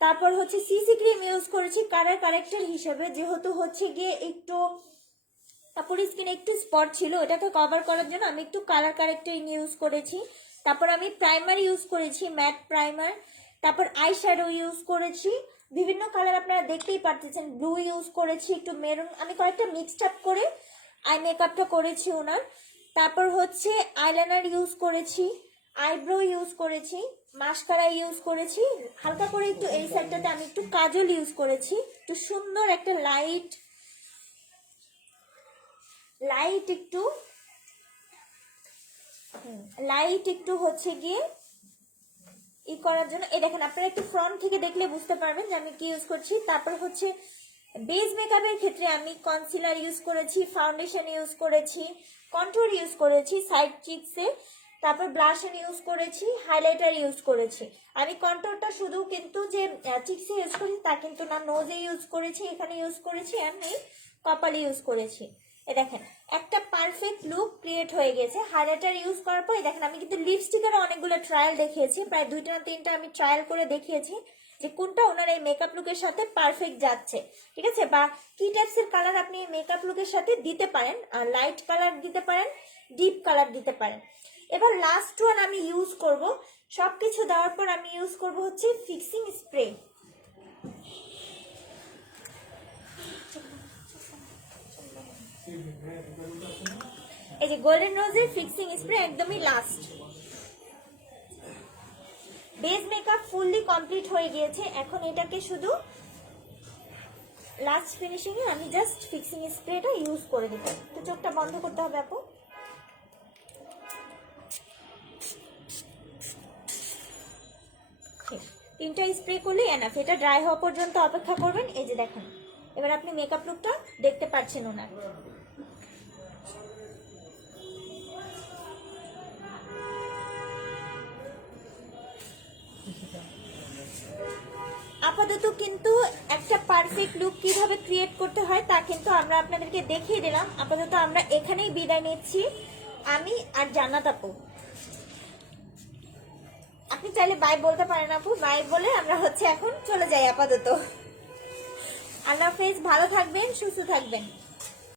তারপর হচ্ছে সিসি ক্রিম ইউজ করেছি কালার কারেক্টর হিসেবে, যেহেতু হচ্ছে গিয়ে একটু আপুর স্কিনে একটু স্পট ছিল ওটাকে কভার করার জন্য আমি একটু কালার কারেক্টর ইউজ করেছি। তারপর আমি প্রাইমার ইউজ করেছি, ম্যাট প্রাইমার, তারপর আই শ্যাডো ইউজ করেছি বিভিন্ন কালার, আপনারা দেখতেই পারতেছেন, ব্লু ইউজ করেছি, একটু মেরুন, আমি কয়েকটা মিক্সড আপ করে আই মেকআপটা করেছি ওনার। তারপর হচ্ছে আইলাইনার ইউজ করেছি, আইব্রো ইউজ করেছি, মাস্কারা ইউজ করেছি, হালকা করে একটু এই সাইডটাতে আমি একটু কাজল ইউজ করেছি, একটু সুন্দর একটা লাইট একটু হচ্ছে গিয়ে ই করার জন্য। এই দেখেন, আপনারা একটু ফ্রন্ট থেকে দেখলে বুঝতে পারবেন যে আমি কি ইউজ করছি। তারপর হচ্ছে বেস মেকআপের ক্ষেত্রে আমি কনসিলার ইউজ করেছি, ফাউন্ডেশন ইউজ করেছি, কন্ট্যুর ইউজ করেছি সাইড চিকসে, তারপর ব্লাশন ইউজ করেছি, হাইলাইটার ইউজ করেছি। আমি কন্ট্যুরটা শুধু কিন্তু যে চিকসে ইউজ করেছি তা কিন্তু না, নোজে ইউজ করেছি, এখানে ইউজ করেছি, আমি কপালে ইউজ করেছি। এই দেখেন একটা পারফেক্ট লুক ক্রিয়েট হয়ে গেছে হাইলাইটার ইউজ করার পর। দেখেন আমি কিন্তু লিপস্টিকেরও অনেকগুলো ট্রায়াল দেখিয়েছি, প্রায় 2টা না 3টা আমি ট্রায়াল করে দেখিয়েছি যে কোনটা ওনার এই মেকআপ লুকের সাথে পারফেক্ট যাচ্ছে, ঠিক আছে, বা কি টাইপসের কালার আপনি মেকআপ লুকের সাথে দিতে পারেন। আর লাইট কালার দিতে পারেন, ডিপ কালার দিতে পারেন। এবার লাস্ট ওয়ান আমি ইউজ করব, সবকিছু দেওয়ার পর আমি ইউজ করব হচ্ছে ফিক্সিং স্প্রে। এই যে গোল্ডেন রোজের ফিক্সিং স্প্রে একদমই last. Base makeup fully complete হয়ে গিয়েছে, এখন এটাকে শুধু লাস্ট ফিনিশিং এ আমি জাস্ট ফিক্সিং স্প্রেটা ইউজ করে দেব। তো চোখটা বন্ধ করতে হবে আপু। তিনটা স্প্রে করলেই এনাফ, এটা ড্রাই হওয়া পর্যন্ত অপেক্ষা করবেন। এই যে দেখেন এবার আপনি মেকআপ লুকটা দেখতে পাচ্ছেন ওনার। আপাতত কিন্তু একটা পারফেক্ট লুক কিভাবে ক্রিয়েট করতে হয় তা কিন্তু আমরা আপনাদেরকে দেখিয়ে দিলাম। আপাতত আমরা এখানেই বিদায় নিচ্ছি, আমি আর জান্নাত আপু। আপনি চাইলে বাই বলতে পারেন আপু, বাই বলে আমরা হচ্ছে এখন চলে যাই আপাতত। আল্লাহ হাফেজ, ভালো থাকবেন, সুস্থ থাকবেন।